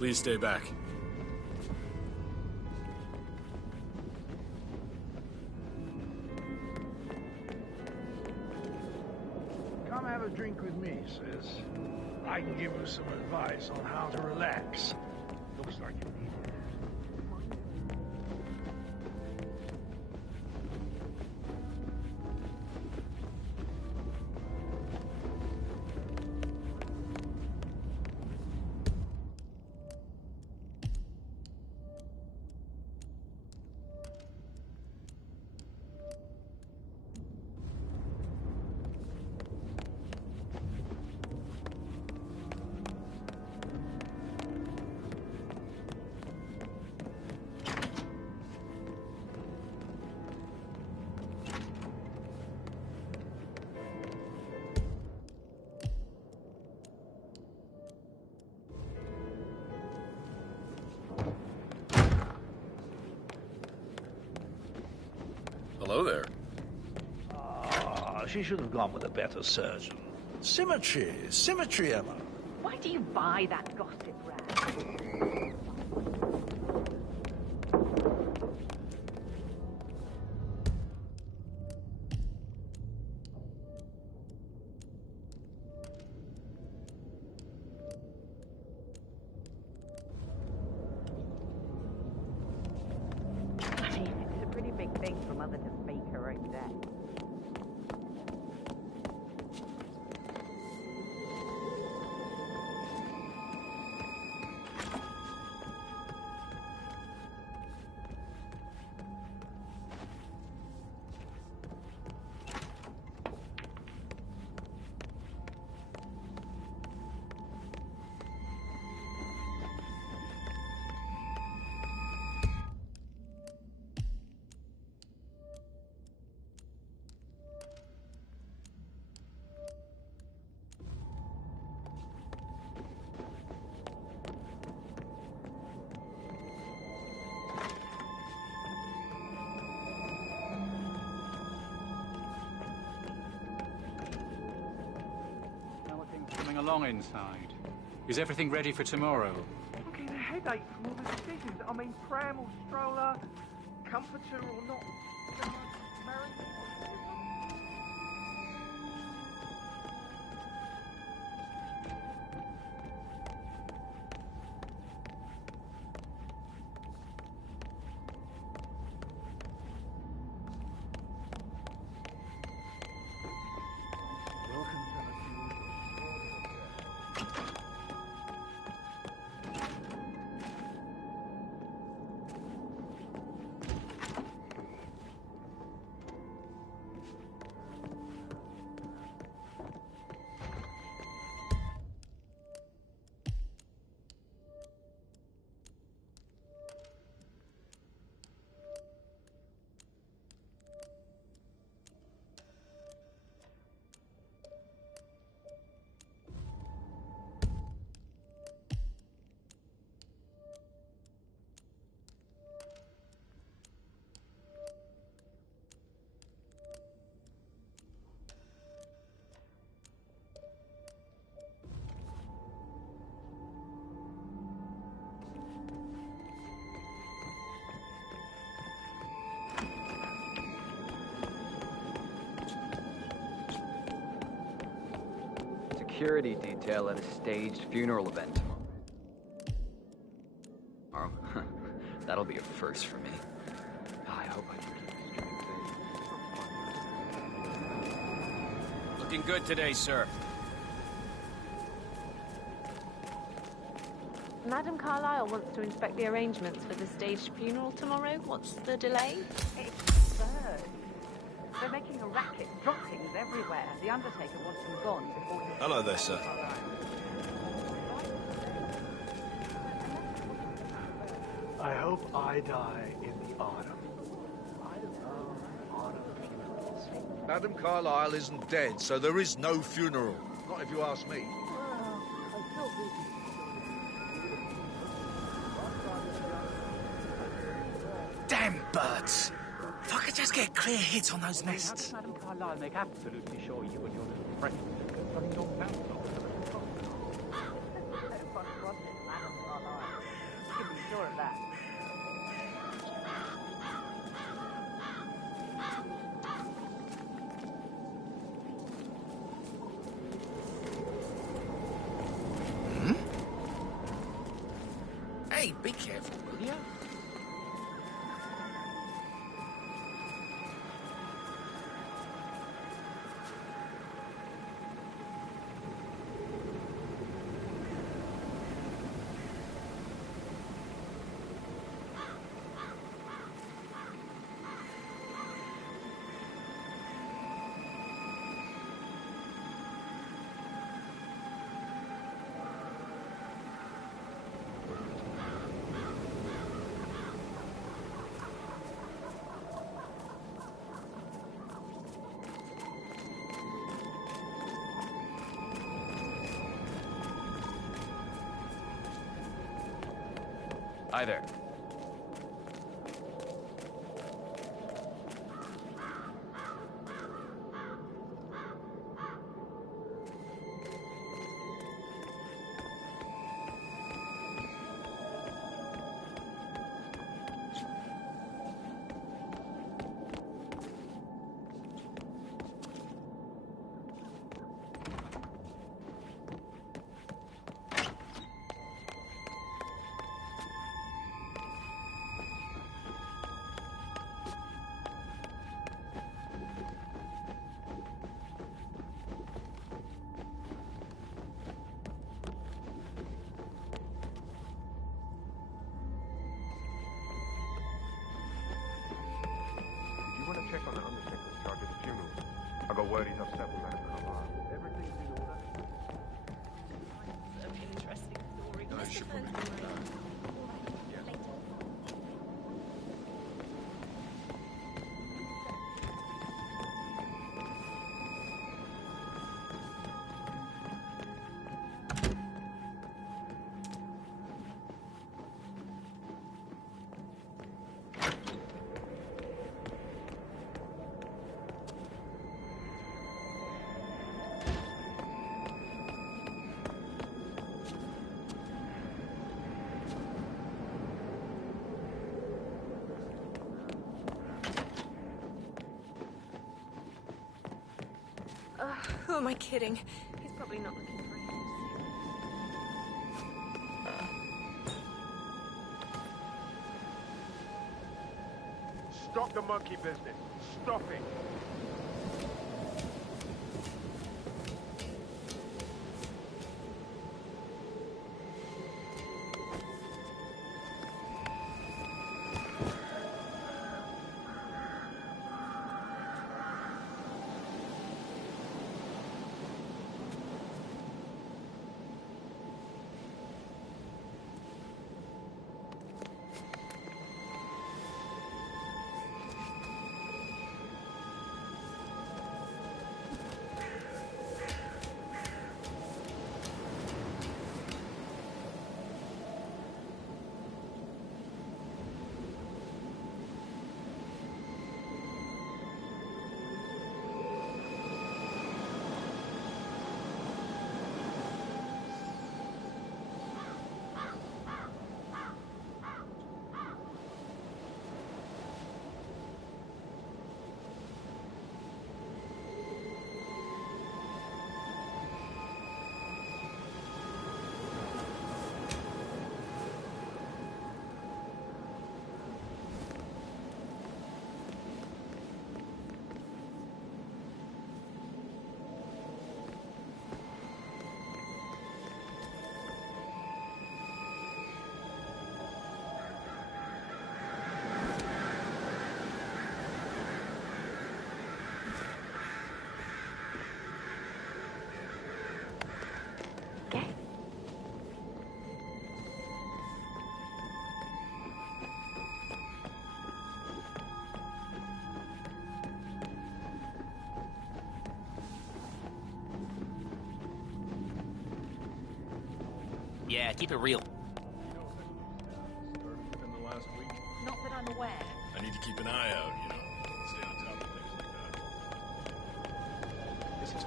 Please stay back. Come have a drink with me, sis. I can give you some advice on how to relax. Looks like you need it. Hello there. Ah, she should have gone with a better surgeon. Symmetry, symmetry, Emma. Why do you buy that gossip rag? I mean, it's a pretty big thing for Mother to fake her own death. Coming along inside. Is everything ready for tomorrow? I'm getting a headache from all the decisions. I mean, pram or stroller, comforter or not. Married? Security detail at a staged funeral event tomorrow. That'll be a first for me. I hope I can keep this straight face. Looking good today, sir. Madam Carlyle wants to inspect the arrangements for the staged funeral tomorrow. What's the delay? It's absurd. They're making a racket, droppings everywhere. The Undertaker wants them gone before he... Hello there, sir. I hope I die in the autumn. I don't know, autumn funerals. Madam Carlyle isn't dead, so there is no funeral. Not if you ask me. Damn birds! If I could just get clear hits on those nests. How does Madam Carlyle make absolutely sure you and your little friend are running your mouth off? Madam Carlyle. Hi there. Check on the undertaker in charge of the funeral. I got word he's upset with Madame Carlyle. Everything's in order. An interesting story. No, she should probably do that. Who am I kidding? He's probably not looking for anything. Stop the monkey business. Stop it. Yeah, keep it real. Within the last week. Not that I'm aware. I need to keep an eye out, you know. Stay on top of things like that. This is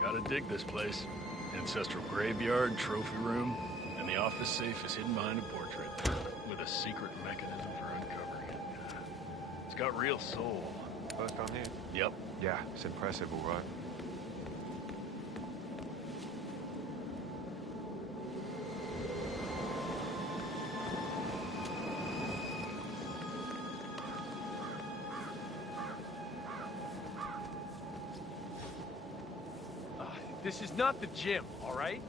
Gotta dig this place. Ancestral graveyard, trophy room, and the office safe is hidden behind a portrait with a secret mechanism for uncovering it. It's got real soul. First time here? Yep. Yeah, it's impressive, all right. This is not the gym, all right?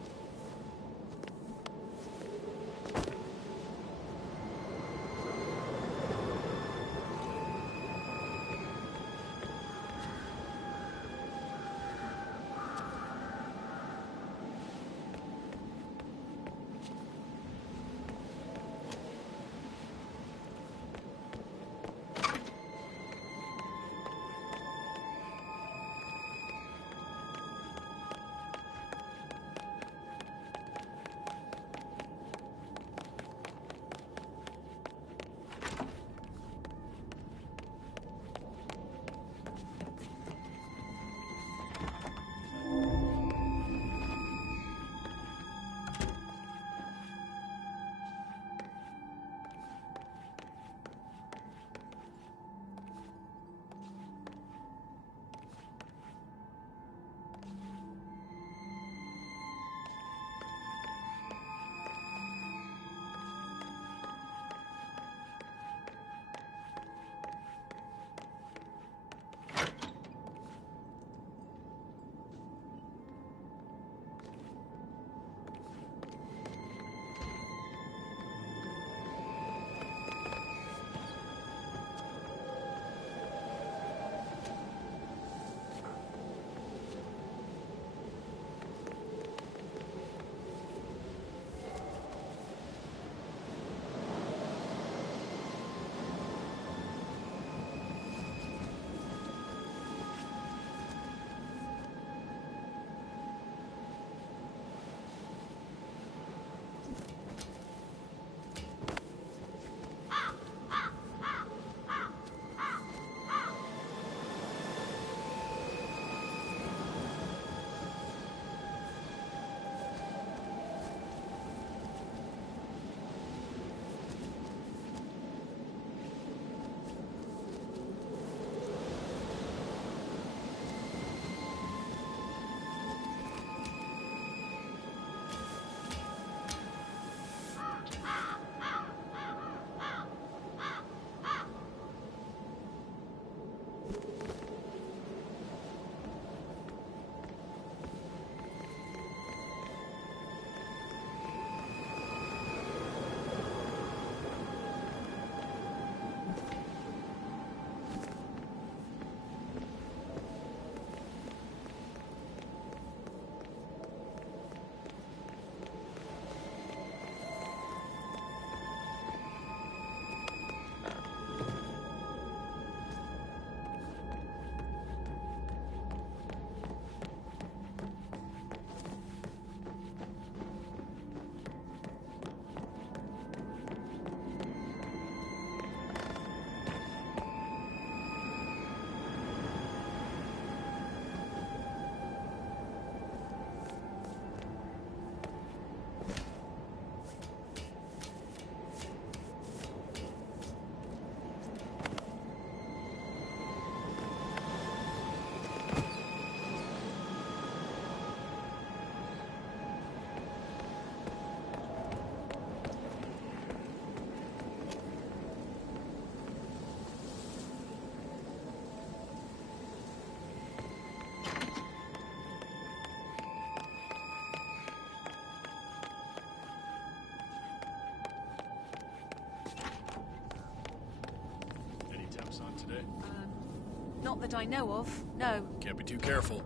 Not that I know of, no. Can't be too careful.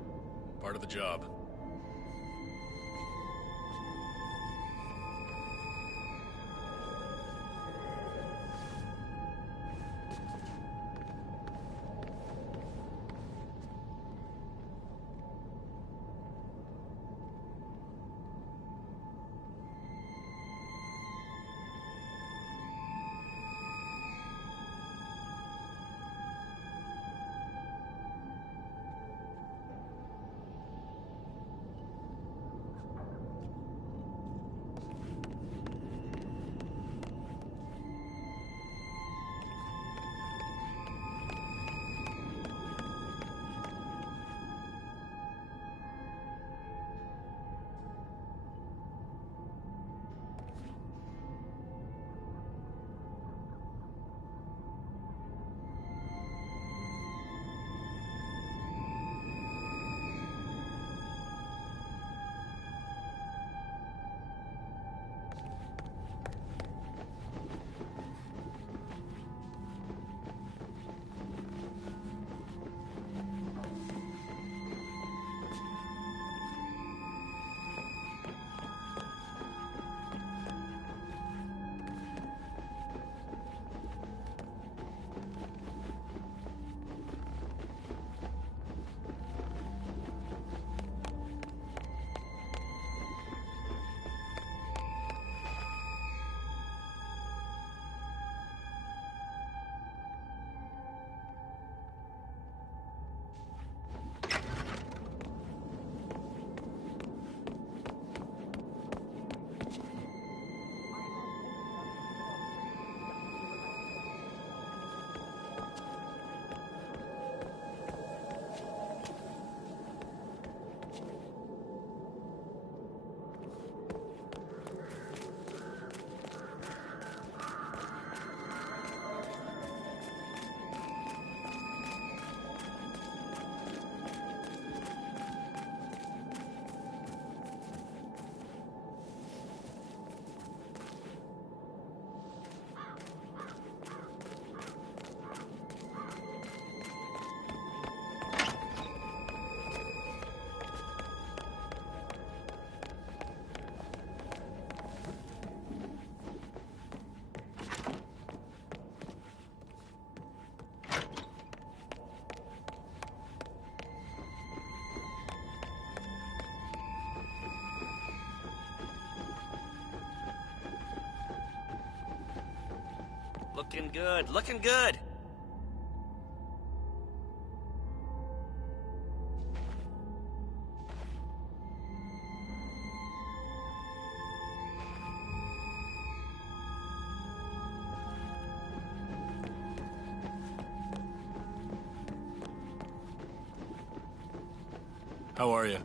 Part of the job. Looking good, looking good. How are you?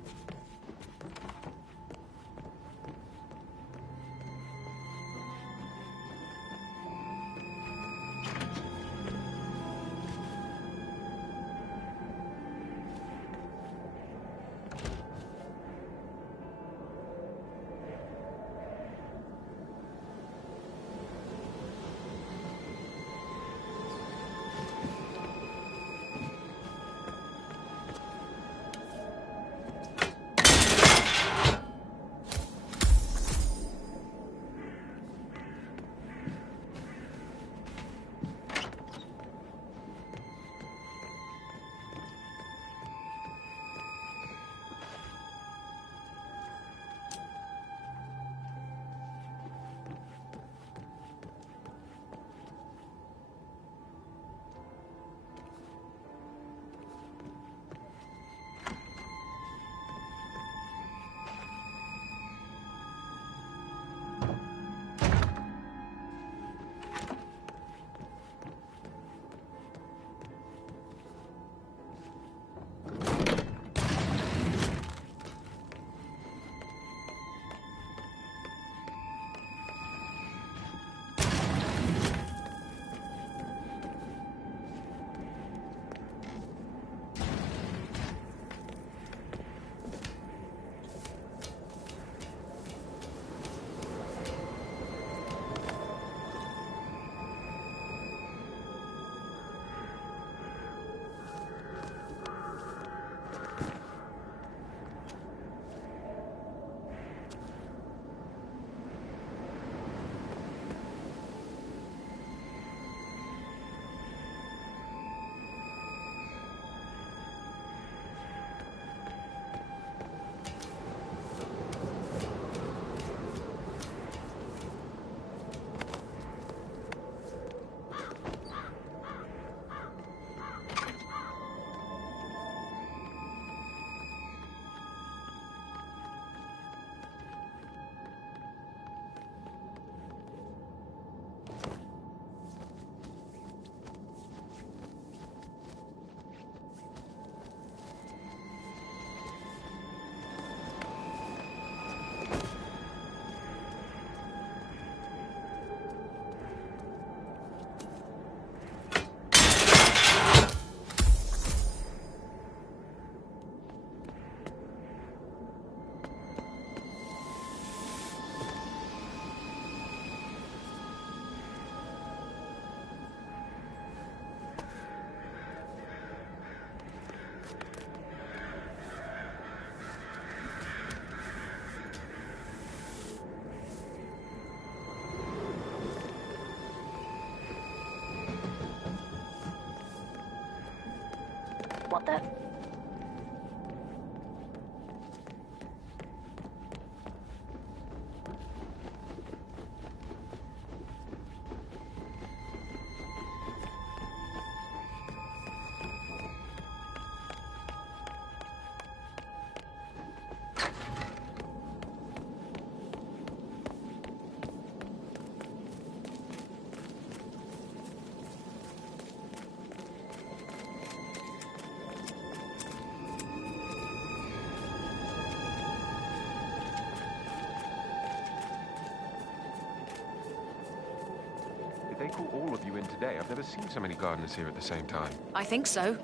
call all of you in today? I've never seen so many gardeners here at the same time. I think so.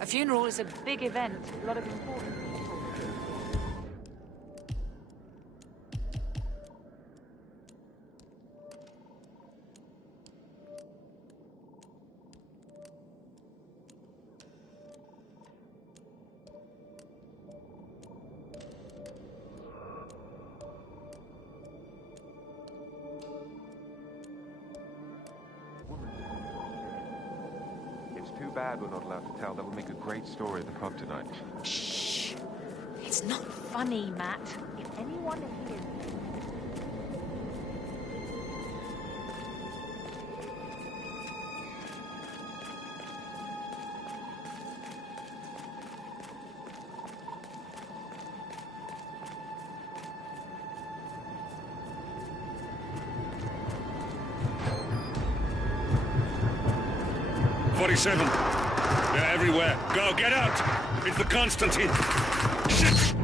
A funeral is a big event. A lot of important people. Too bad we're not allowed to tell. That would make a great story at the pub tonight. Shh! It's not funny, Matt. If anyone hears They're everywhere. Go, get out! It's the Constantine! Shit!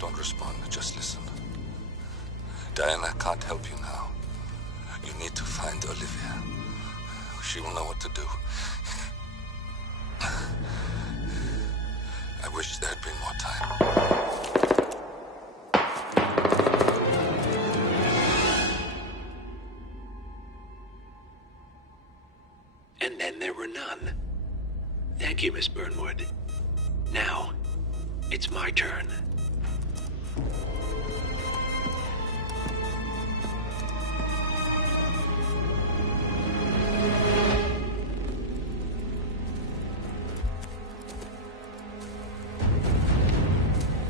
Don't respond, just listen. Diana can't help you now. You need to find Olivia. She will know what to do. I wish there had been more time. And then there were none. Thank you, Miss Burnwood. Now, it's my turn.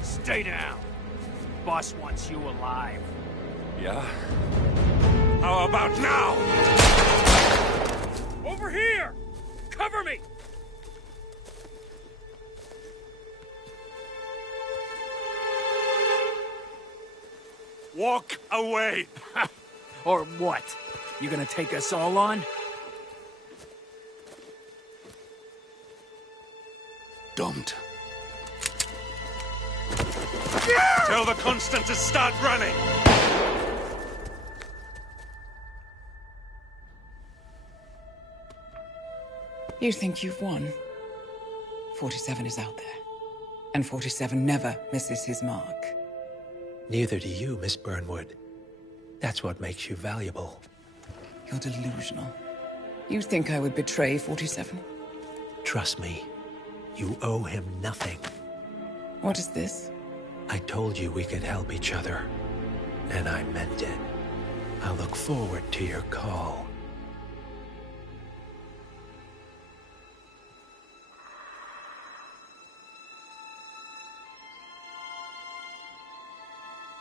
Stay down. Boss wants you alive. Yeah? How about now? Over here! Cover me! Walk away! Or what? You gonna take us all on? Don't. Tell the Constant to start running! You think you've won? 47 is out there. And 47 never misses his mark. Neither do you, Miss Burnwood. That's what makes you valuable. You're delusional. You think I would betray 47? Trust me, you owe him nothing. What is this? I told you we could help each other, and I meant it. I look forward to your call.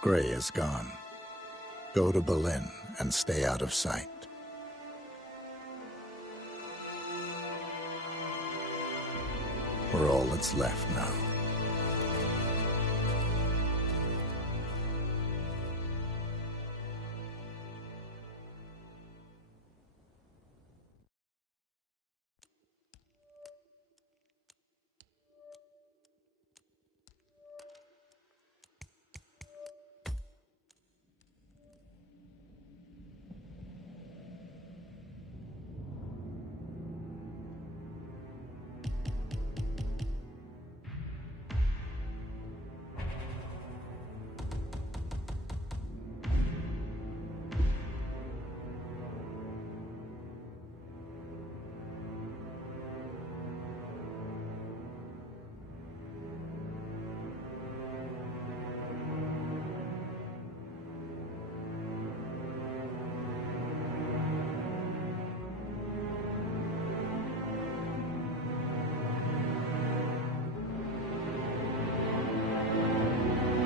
Gray is gone. Go to Berlin and stay out of sight. we're all that's left now.